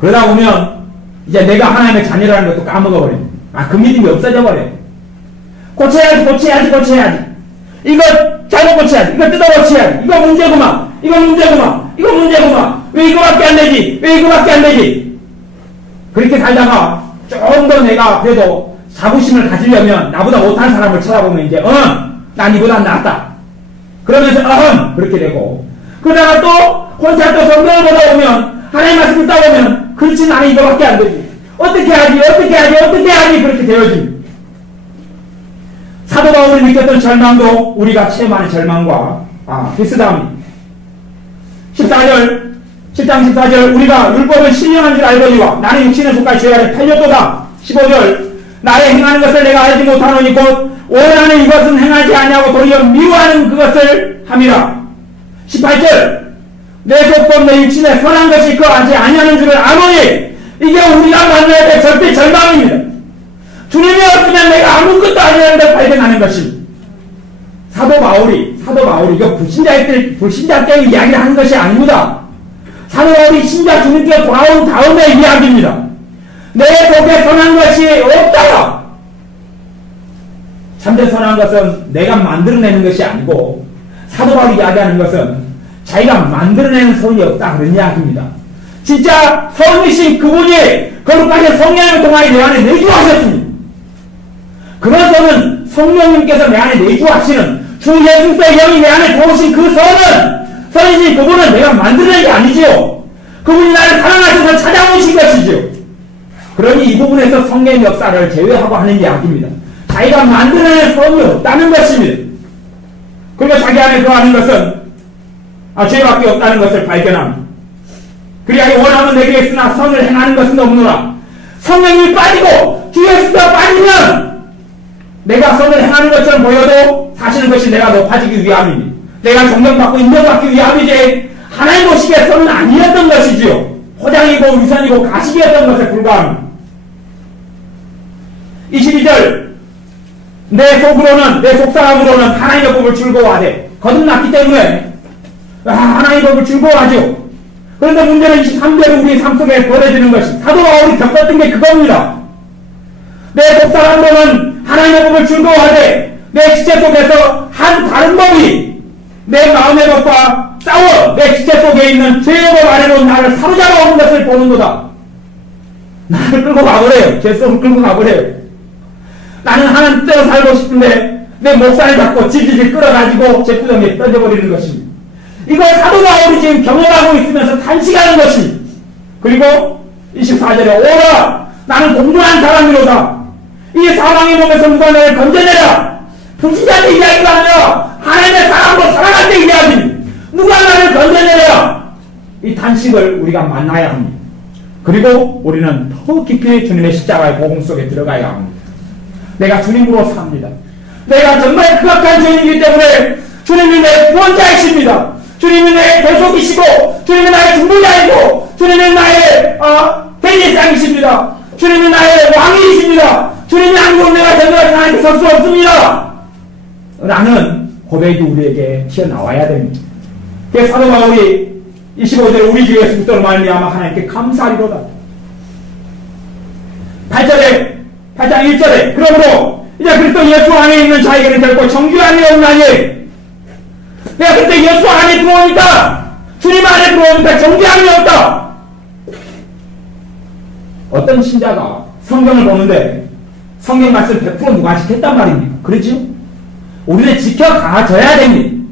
그러다 보면 이제 내가 하나님의 자녀라는 것도 까먹어버립니다. 그 믿음이 없어져 버려요. 고쳐야지 이거 잘못 고쳐야지, 이거 뜯어 고쳐야지, 이거 문제구만 왜 이거밖에 안 되지 그렇게 살다가 좀 더 내가 그래도 자부심을 가지려면 나보다 못한 사람을 쳐다보면 이제 난 이보다 낫다 그러면서 그렇게 되고 그러다가 또 혼자 또 성경을 보다 보면 하나님 말씀 듣다 보면 그렇지 나는 이거밖에 안 되지 어떻게 하지 그렇게 되어집니다. 사도 바울이 느꼈던 절망도 우리가 체험하는 절망과 비슷합니다. 7장 14절 우리가 율법을 신령한 줄 알거니와 나는 육신의 속할 죄 아래 팔렸도다. 15절 나의 행하는 것을 내가 알지 못하노니 곧 원하는 이것은 행하지 아니하고 도리어 미워하는 그것을 함이라. 18절 내 속법 내 육신에 선한 것이 거하지 아니하는 줄을 아노니 이게 우리가 만나야 될 절대 절망입니다. 주님이 없으면 내가 아무것도 아니라는 걸 발견하는 것입니다. 사도 바울이 이거 불신자 때의 이야기를 하는 것이 아닙니다. 사도 바울이 신자 주님께 돌아온 다음의 이야기입니다. 내 속에 선한 것이 없다. 참된 선한 것은 내가 만들어내는 것이 아니고 사도 바울이 이야기하는 것은 자기가 만들어내는 선이 없다 그런 이야기입니다. 진짜 선이신 그분이 거룩하신 성령을 통하여 내 안에 내주하셨습니다. 그런 선은 성령님께서 내 안에 내주하시는 주 예수 그리스도의 영이 내 안에 들어오신 그 선이신 그분은 내가 만들어낸 게 아니지요. 그분이 나를 사랑하셔서 찾아오신 것이지요. 그러니 이 부분에서 성령의 역사를 제외하고 하는 이야기입니다. 자기가 만들어낸 선이 없다는 것입니다. 그리고 자기 안에 거하는 것은 죄밖에 없다는 것을 발견합니다. 그리하여 원하면 내게 있으나 선을 행하는 것은 없노라. 성령이 빠지고 주 예수가 빠지면 내가 선을 행하는 것처럼 보여도 사실은 그것이 내가 높아지기 위함입니다. 내가 존경받고 인정받기 위함이지 하나님 보시기에 선은 아니었던 것이지요. 포장이고 위선이고 가식이었던 것에 불과합니다. 22절 내 속사람으로는 하나님의 법을 즐거워하되 거듭났기 때문에 하나님의 법을 즐거워하죠. 그런데 문제는 23절에 우리 삶 속에 벌어지는 것이 사도 바울이 겪었던 게 그겁니다. 내 속사람으로는 하나님의 법을 즐거워하되 내 지체 속에서 한 다른 법이 내 마음의 법과 싸워 내 지체 속에 있는 죄의 법 아래로 나를 사로잡아 오는 것을 보는도다. 나를 끌고 가버려요. 죄 속을 끌고 가버려요. 나는 하나님 뜻대로 살고 싶은데 내 목살을 잡고 질질 끌어가지고 제 구덩이에 던져버리는 것입니다. 이걸 사도 바울이 지금 경험하고 있으면서 탄식하는 것입니다. 그리고 24절에 오라 나는 동등한 사람이로다. 이 사망의 몸에서 누가 나를 건져내라. 불신자한테 이야기가 아니라 하나님의 사람으로 살아갈 때 이야기합니다. 누가 나를 건져내라. 이 탄식을 우리가 만나야 합니다. 그리고 우리는 더 깊이 주님의 십자가의 복음 속에 들어가야 합니다. 내가 주님으로 삽니다. 내가 정말 극악한 죄인이기 때문에 주님이 내 구원자이십니다. 주님이 내 대속이시고 주님이 나의 중보자이고 주님이 나의 대제사장이십니다. 주님이 나의 왕이십니다. 주님이 아니고 내가 전도할 하나님께 설 수 없습니다. 라는 고백이 우리에게 튀어나와야 됩니다. 그래서 사도 바울이 25절에 우리 주 예수 그리스도로 말미암아 하나님께 감사하리로다. 8장 1절에 그러므로 이제 그리스도 예수 안에 있는 자에게는 결코 정죄함이 없나니 내가 그때 예수 안에 들어오니까 주님 안에 들어오니까 정죄함이 없다. 어떤 신자가 성경을 보는데 성경 말씀 100% 누가 지켰단 말입니까? 그렇죠? 우리는 지켜가져야 됩니다.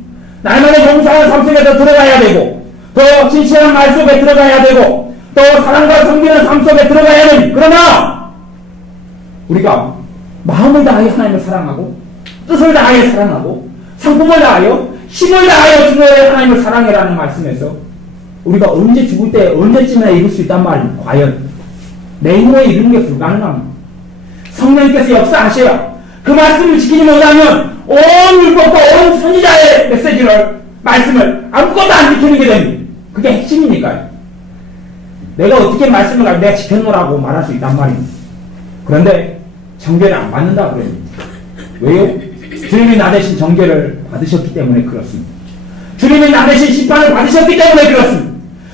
날마다 용서하는 삶 속에 더 들어가야 되고 더 진실한 말 속에 들어가야 되고 또 사랑과 섬기는 삶 속에 들어가야 됩니다. 그러나 우리가 마음을 다하여 하나님을 사랑하고 뜻을 다하여 사랑하고 상품을 다하여 힘을 다하여 주의 하나님을 사랑해라는 말씀에서 우리가 언제 죽을 때 언제쯤이나 이룰 수 있단 말입니다. 과연 내 힘으로 이루는 게 불가능합니다. 성령께서 역사하셔야 그 말씀을 지키지 못하면 온 율법과 온 선지자의 메시지를 말씀을 아무것도 안 지키는 게 됩니다. 그게 핵심이니까요. 내가 어떻게 말씀을 가지고 내가 지켰노라고 말할 수 있단 말입니다. 그런데 정죄를 안 받는다 그럽니다. 왜요? 주님이 나 대신 정죄를 받으셨기 때문에 그렇습니다. 주님이 나 대신 심판을 받으셨기 때문에 그렇습니다.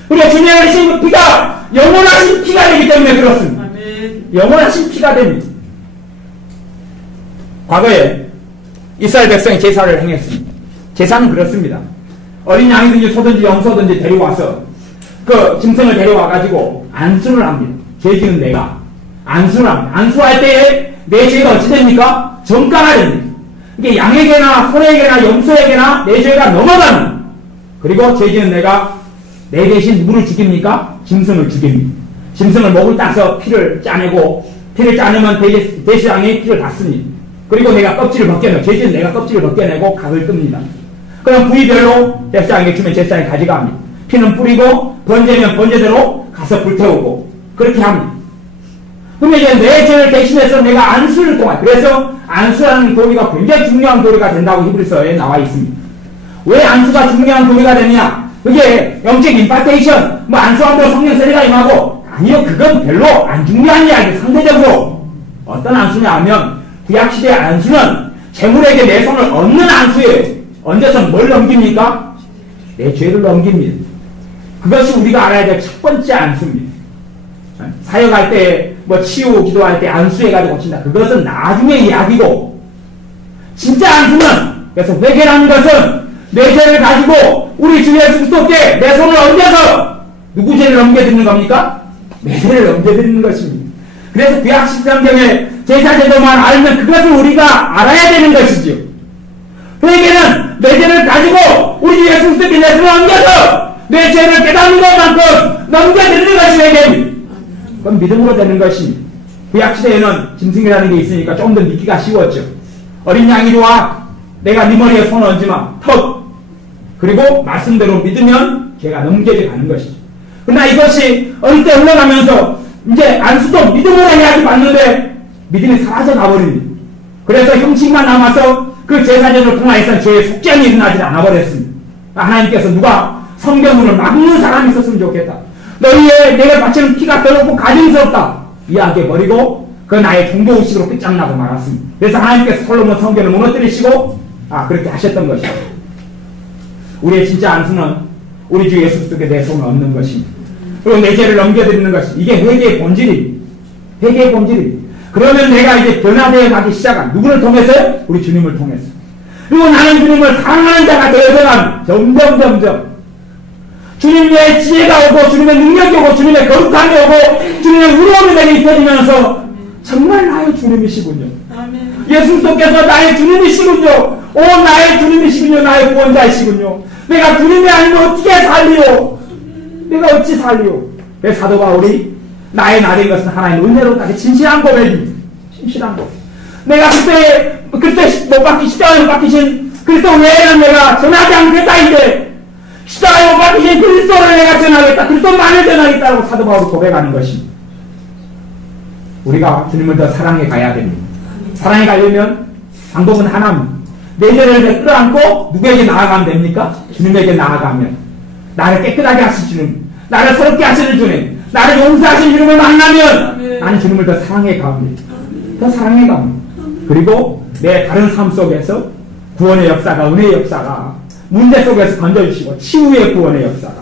그리고 주님의 흘리신 피가 영원하신 피가 되기 때문에 그렇습니다. 영원하신 피가 됩니다. 과거에 이스라엘 백성이 제사를 행했습니다. 제사는 그렇습니다. 어린 양이든지 소든지 염소든지 데려와서 그 짐승을 데려와가지고 안수를 합니다. 죄 지은 내가 안수를 합니다. 안수할 때에 내 죄가 어찌 됩니까? 정가가 됩니다. 이게 양에게나 소에게나 염소에게나 내 죄가 넘어가는. 그리고 죄 지은 내가 내 대신 누구를 죽입니까? 짐승을 죽입니다. 짐승을 목을 따서 피를 짜내고 피를 짜내면 대제사장이 피를 받습니다. 그리고 내가 껍질을 벗겨내고 죄 지은 내가 껍질을 벗겨내고 각을 뜹니다. 그럼 부위별로 제사장에게 주면 제사장이 가져갑니다. 피는 뿌리고 번제면 번제대로 가서 불태우고 그렇게 합니다. 그러면 이제 내 죄를 대신해서 내가 안수를 통한 그래서 안수라는 도리가 굉장히 중요한 도리가 된다고 히브리서에 나와 있습니다. 왜 안수가 중요한 도리가 되느냐? 그게 영적 임파테이션 뭐 안수함으로 성령 세례가 임하고 아니요 그건 별로 안 중요한 이야기. 상대적으로 어떤 안수냐 하면 구약시대의 안수는 재물에게 내 손을 얹는 안수예요. 얹어서 뭘 넘깁니까? 내 죄를 넘깁니다. 그것이 우리가 알아야 될 첫 번째 안수입니다. 사역할 때, 뭐 치유 기도할 때 안수해가지고 고친다. 그것은 나중에 이야기고, 진짜 안수는, 그래서 회개라는 것은 내 죄를 가지고 우리 주 예수 그리스도께 내 손을 얹어서 누구 죄를 넘겨드리는 겁니까? 내 죄를 넘겨드리는 것입니다. 그래서 구약시대 성경에 제사제도만 알면 그것을 우리가 알아야 되는 것이죠. 회개는 내 죄를 가지고 우리 주 예수 그리스도께 내 손을 얹어서 내 죄를 깨닫는 것만큼 넘겨드리는 것이 회개입니다. 그건 믿음으로 되는 것입니다. 구약시대에는 짐승이라는 게 있으니까 좀 더 믿기가 쉬웠죠. 어린 양이 좋아. 내가 네 머리에 손을 얹지마. 턱. 그리고 말씀대로 믿으면 걔가 넘겨져 가는 것이죠. 그러나 이것이 어릴 때 흘러가면서 이제 안수도 믿음으로 해야지 맞는데 믿음이 사라져 가버립니다. 그래서 형식만 남아서 그 제사제를 통하여서 죄의 속죄함이 일어나지 않아버렸습니다. 하나님께서 누가 성경문을 막는 사람이 있었으면 좋겠다. 너희의 내가 바치는 피가 더럽고 가증스럽다. 이야기해버리고 그 나의 종교의식으로 끝장나고 말았습니다. 그래서 하나님께서 솔로몬 성전을 무너뜨리시고 그렇게 하셨던 것이다. 우리의 진짜 안수는 우리 주 예수 그리스도께 내 손을 얹는 것입니다. 그리고 내 죄를 넘겨드리는 것이 이게 회개의 본질입니다. 회개의 본질입니다. 그러면 내가 이제 변화되어 가기 시작한 누구를 통해서요? 우리 주님을 통해서. 그리고 나는 주님을 사랑하는 자가 되어서는 점점 주님의 지혜가 오고 주님의 능력이 오고 주님의 거룩함이 오고 주님의 의로움이 내게 입혀지면서 정말 나의 주님이시군요. 예수 그리스도께서 나의 주님이시군요. 오 나의 주님이시군요. 나의 구원자이시군요. 내가 주님이 아니면 어떻게 살리요? 내가 어찌 살리요? 왜 사도 바울이 나의 나된 것은 하나님 은혜로까지 진실한 고백입니다. 진실한 고백. 내가 그때 못 박히 십자가에 못 박히신 그리스도 외에는 내가 전하지 않겠다 이제 십자가에 못 박히신 그리스도를 내가 전하겠다. 그리스도만을 전하겠다고 사도 바울이 고백하는 것입니다. 우리가 주님을 더 사랑해 가야 됩니다. 사랑해 가려면 방법은 하나입니다. 내 죄를 끌어안고 누구에게 나아가면 됩니까? 주님에게 나아가면 나를 깨끗하게 하실 주님, 나를 새롭게 하시는 주님, 나를 용서하시는 주님을 만나면 나는 주님을 더 사랑해 갑니다. 더 사랑해 갑니다. 그리고 내 다른 삶 속에서 구원의 역사가, 은혜의 역사가 문제 속에서 건져주시고 치유의 구원의 역사가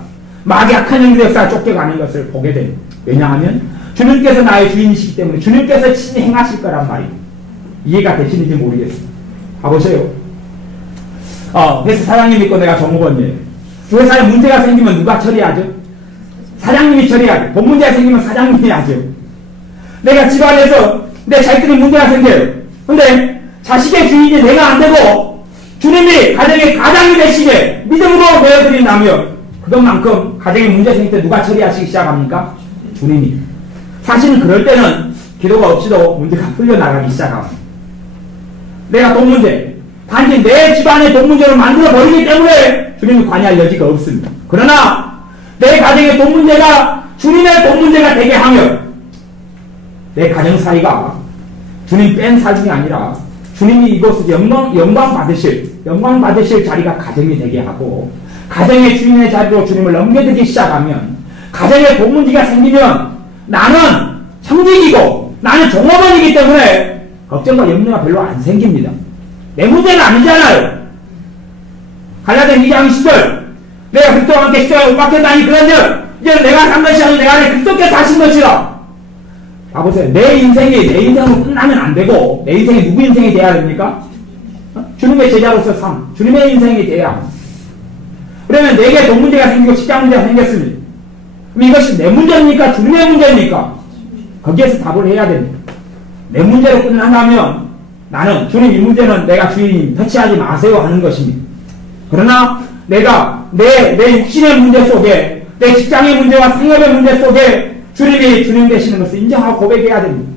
막약한 영의 역사가 쫓겨가는 것을 보게 됩니다. 왜냐하면 주님께서 나의 주인이시기 때문에 주님께서 친히 행하실 거란 말입니다. 이해가 되시는지 모르겠습니다. 가보세요. 회사 사장님 있고 내가 종업원이에요. 회사에 문제가 생기면 누가 처리하죠? 사장님이 처리하죠. 돈 문제가 생기면 사장님이 하죠. 내가 집안에서 내 자식들이 문제가 생겨요. 근데 자식의 주인이 내가 안 되고 주님이 가정의 가장이 되시게 믿음으로 내어드린다면 그것만큼 가정에 문제 생길 때 누가 처리하시기 시작합니까? 주님이. 사실은 그럴 때는 기도가 없이도 문제가 풀려나가기 시작합니다. 내가 돈 문제, 단지 내 집안의 돈 문제를 만들어버리기 때문에 주님이 관여할 여지가 없습니다. 그러나 내 가정의 돈 문제가 주님의 돈 문제가 되게 하면 내 가정 사이가 주님 뺀 사정이 아니라 주님이 이곳을 영광 받으실 자리가 가정이 되게 하고 가정의 주인의 자리로 주님을 넘겨드리기 시작하면 가정에 돈 문제가 생기면 나는 형직이고 나는 종업원이기 때문에 걱정과 염려가 별로 안 생깁니다. 내 문제는 아니잖아요. 갈라디아 2장 10절 내가 그리스도와 함께 십자가에 못 박혔다니 그런즉 이제 내가 산 것이 아니라 내 안에 그리스도께서 하신 것이라. 봐보세요. 내 인생으로 끝나면 안 되고 내 인생이 누구 인생이 돼야 됩니까? 주님의 제자로서 삶, 주님의 인생이 돼야 합니다. 그러면 내게 돈 문제가 생기고 직장 문제가 생겼습니다. 그럼 이것이 내 문제입니까? 주님의 문제입니까? 거기에서 답을 해야 됩니다. 내 문제로 끝난다면 나는 주님 이 문제는 내가 주인님 터치하지 마세요 하는 것입니다. 그러나 내가 내 육신의 문제 속에 내 직장의 문제와 생업의 문제 속에 주님이 주님 되시는 것을 인정하고 고백해야 됩니다.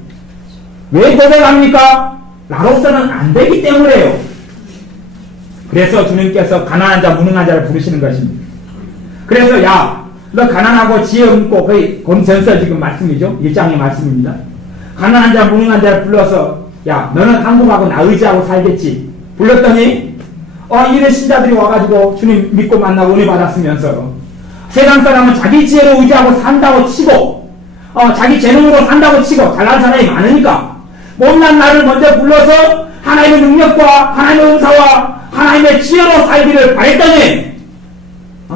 왜 고백합니까? 나로서는 안 되기 때문에요. 그래서 주님께서 가난한 자 무능한 자를 부르시는 것입니다. 그래서 너 가난하고 지혜 없고 거의 권전서 지금 말씀이죠. 1장의 말씀입니다. 가난한 자 무능한 자를 불러서 너는 한국하고 나 의지하고 살겠지. 불렀더니 이런 신자들이 와가지고 주님 믿고 만나고 은혜 받았으면서 세상 사람은 자기 지혜로 의지하고 산다고 치고 자기 재능으로 산다고 치고 잘난 사람이 많으니까 못난 나를 먼저 불러서 하나님의 능력과 하나님의 은사와 하나님의 지혜로 살기를 바랬더니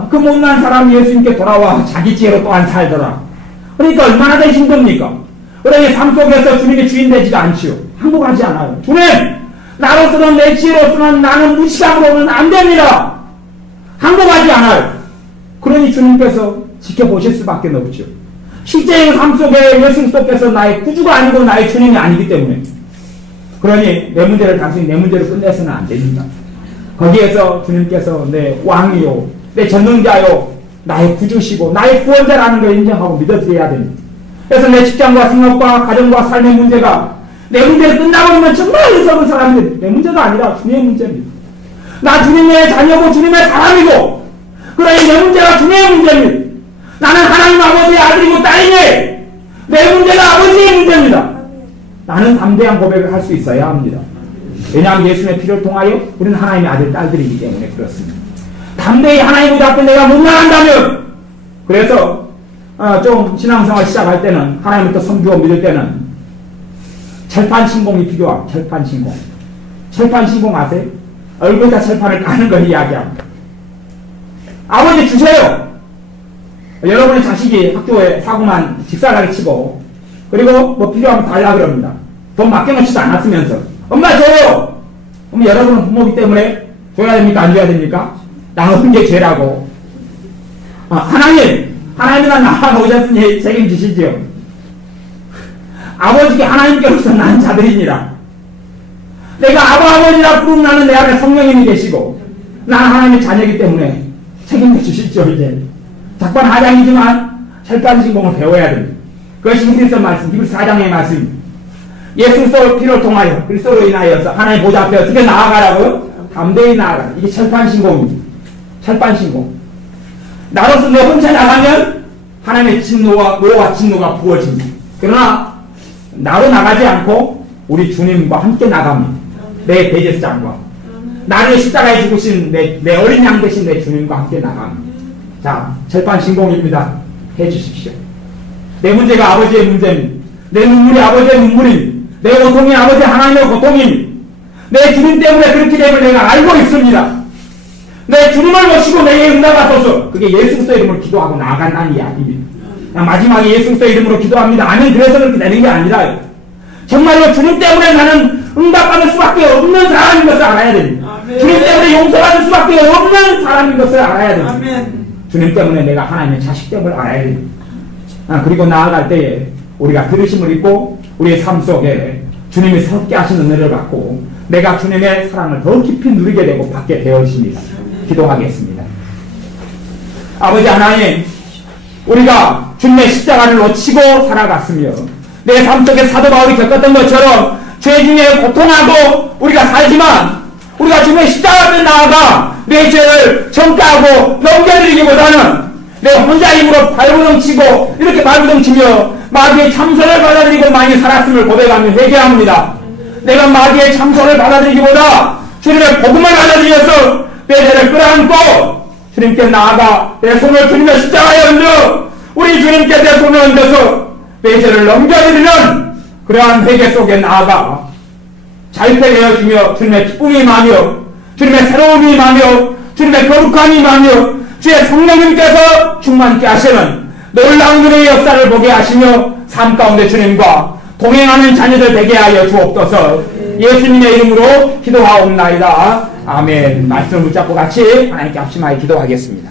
그 못난 사람이 예수님께 돌아와 자기 지혜로 또한 살더라. 그러니까 얼마나 되신 겁니까? 그러니 삶 속에서 주님의 주인 되지가 않지요. 항복하지 않아요. 주님, 나로서는 내 지혜로서는 나는 무시감으로는 안 됩니다. 항복하지 않아요. 그러니 주님께서 지켜보실 수밖에 없죠. 실제의 삶 속에 예수 그리스도께서 나의 구주가 아니고 나의 주님이 아니기 때문에 그러니 내 문제를 단순히 내 문제로 끝내서는 안 됩니다. 거기에서 주님께서 내 왕이요 내 전능자요 나의 구주시고 나의 구원자라는 걸 인정하고 믿어드려야 됩니다. 그래서 내 직장과 생업과 가정과 삶의 문제가 내 문제를 끝나버리면 정말 어리석은 사람들 내 문제가 아니라 주님의 문제입니다. 나 주님의 자녀고 주님의 사람이고 그러니 내 문제가 주님의 문제입니다. 나는 하나님 아버지의 아들이고 딸이니 내 문제가 아버지의 문제입니다. 나는 담대한 고백을 할 수 있어야 합니다. 왜냐하면 예수님의 피를 통하여 우리는 하나님의 아들 딸들이기 때문에 그렇습니다. 담대히 하나님을 앞에 내가 못 나간다면 그래서 좀 신앙생활 시작할 때는 하나님부터 섬기고 믿을 때는 철판 신공이 필요합니다. 철판 신공. 철판 신공 아세요? 얼굴에다 철판을 까는 걸 이야기합니다. 아버지 주세요. 여러분의 자식이 학교에 사고만 직살나게 치고 그리고 뭐 필요하면 달라 그럽니다. 돈 맡겨놓지도 않았으면서 엄마 줘요. 그럼 여러분은 부모이기 때문에 줘야 됩니까? 안 줘야 됩니까? 나눈 게 죄라고. 하나님이나 나만 오셨으니 책임지시지요. 아버지께 하나님께로서 난 자들입니다. 내가 아버지라 부르는 나는 내 안에 성령님이 계시고 나는 하나님의 자녀이기 때문에 책임져 주시죠. 이제 작반 하장이지만 철판 신공을 배워야 됩니다. 그것이 히브리서 말씀, 히브리서 4장의 말씀. 예수 그리스도 피를 통하여, 그리스도로 인하여서 하나님 보좌 앞에 어떻게 나아가라고요? 담대히 나아가라. 이게 철판신공입니다. 철판신공. 나로서 내 혼자 나가면 하나님의 노와 진노가 부어집니다. 그러나 나로 나가지 않고 우리 주님과 함께 나갑니다. 내 대제사장과 나를 십자가에 죽으신 내 어린 양 되신 내 주님과 함께 나갑니다. 자, 철판신공입니다. 해주십시오. 내 문제가 아버지의 문제입니다. 내 눈물이 아버지의 눈물입니다. 내 고통이 아버지 하나님의 고통입니다. 내 주님 때문에 그렇게 됨을 내가 알고 있습니다. 내 주님을 모시고 내게 응답하소서. 그게 예수 그리스도 이름으로 기도하고 나아간다는 이야기입니다. 마지막에 예수 그리스도 이름으로 기도합니다. 아멘. 그래서 그렇게 되는 게 아니라 정말로 주님 때문에 나는 응답받을 수밖에 없는 사람인 것을 알아야 됩니다. 아멘. 주님 때문에 용서받을 수밖에 없는 사람인 것을 알아야 됩니다. 아멘. 주님 때문에 내가 하나님의 자식됨을 알아야 됩니다. 그리고 나아갈 때에 우리가 들으심을 입고 우리의 삶 속에 주님이 새롭게 하시는 은혜를 받고 내가 주님의 사랑을 더 깊이 누리게 되고 받게 되어집니다. 기도하겠습니다. 아버지 하나님, 우리가 주님의 십자가를 놓치고 살아갔으며 내 삶 속에 사도 바울이 겪었던 것처럼 죄 중에 고통하고 우리가 살지만 우리가 주님의 십자가 앞에 나아가 내 죄를 정죄하고 넘겨드리기보다는 내 혼자 힘으로 발부둥치고 이렇게 발부둥치며 마귀의 참소를 받아들이고 많이 살았음을 고백하며 회개합니다. 내가 마귀의 참소를 받아들이기보다 주님의 복음을 받아들여서 내 죄를 끌어안고 주님께 나아가 내 손을 주님의 십자가에 얹어 우리 주님께 내 손을 얹어서 내 죄를 넘겨드리는 그러한 회개 속에 나아가 자유케 되어지며 주님의 기쁨이 임하며 주님의 새로움이 임하며 주님의 거룩함이 임하며 주의 성령님께서 충만케 하시는 놀라운 은혜의 역사를 보게 하시며 삶 가운데 주님과 동행하는 자녀들 되게 하여 주옵소서. 예수님의 이름으로 기도하옵나이다. 아멘. 말씀을 붙잡고 같이 하나님께 합심하여 기도하겠습니다.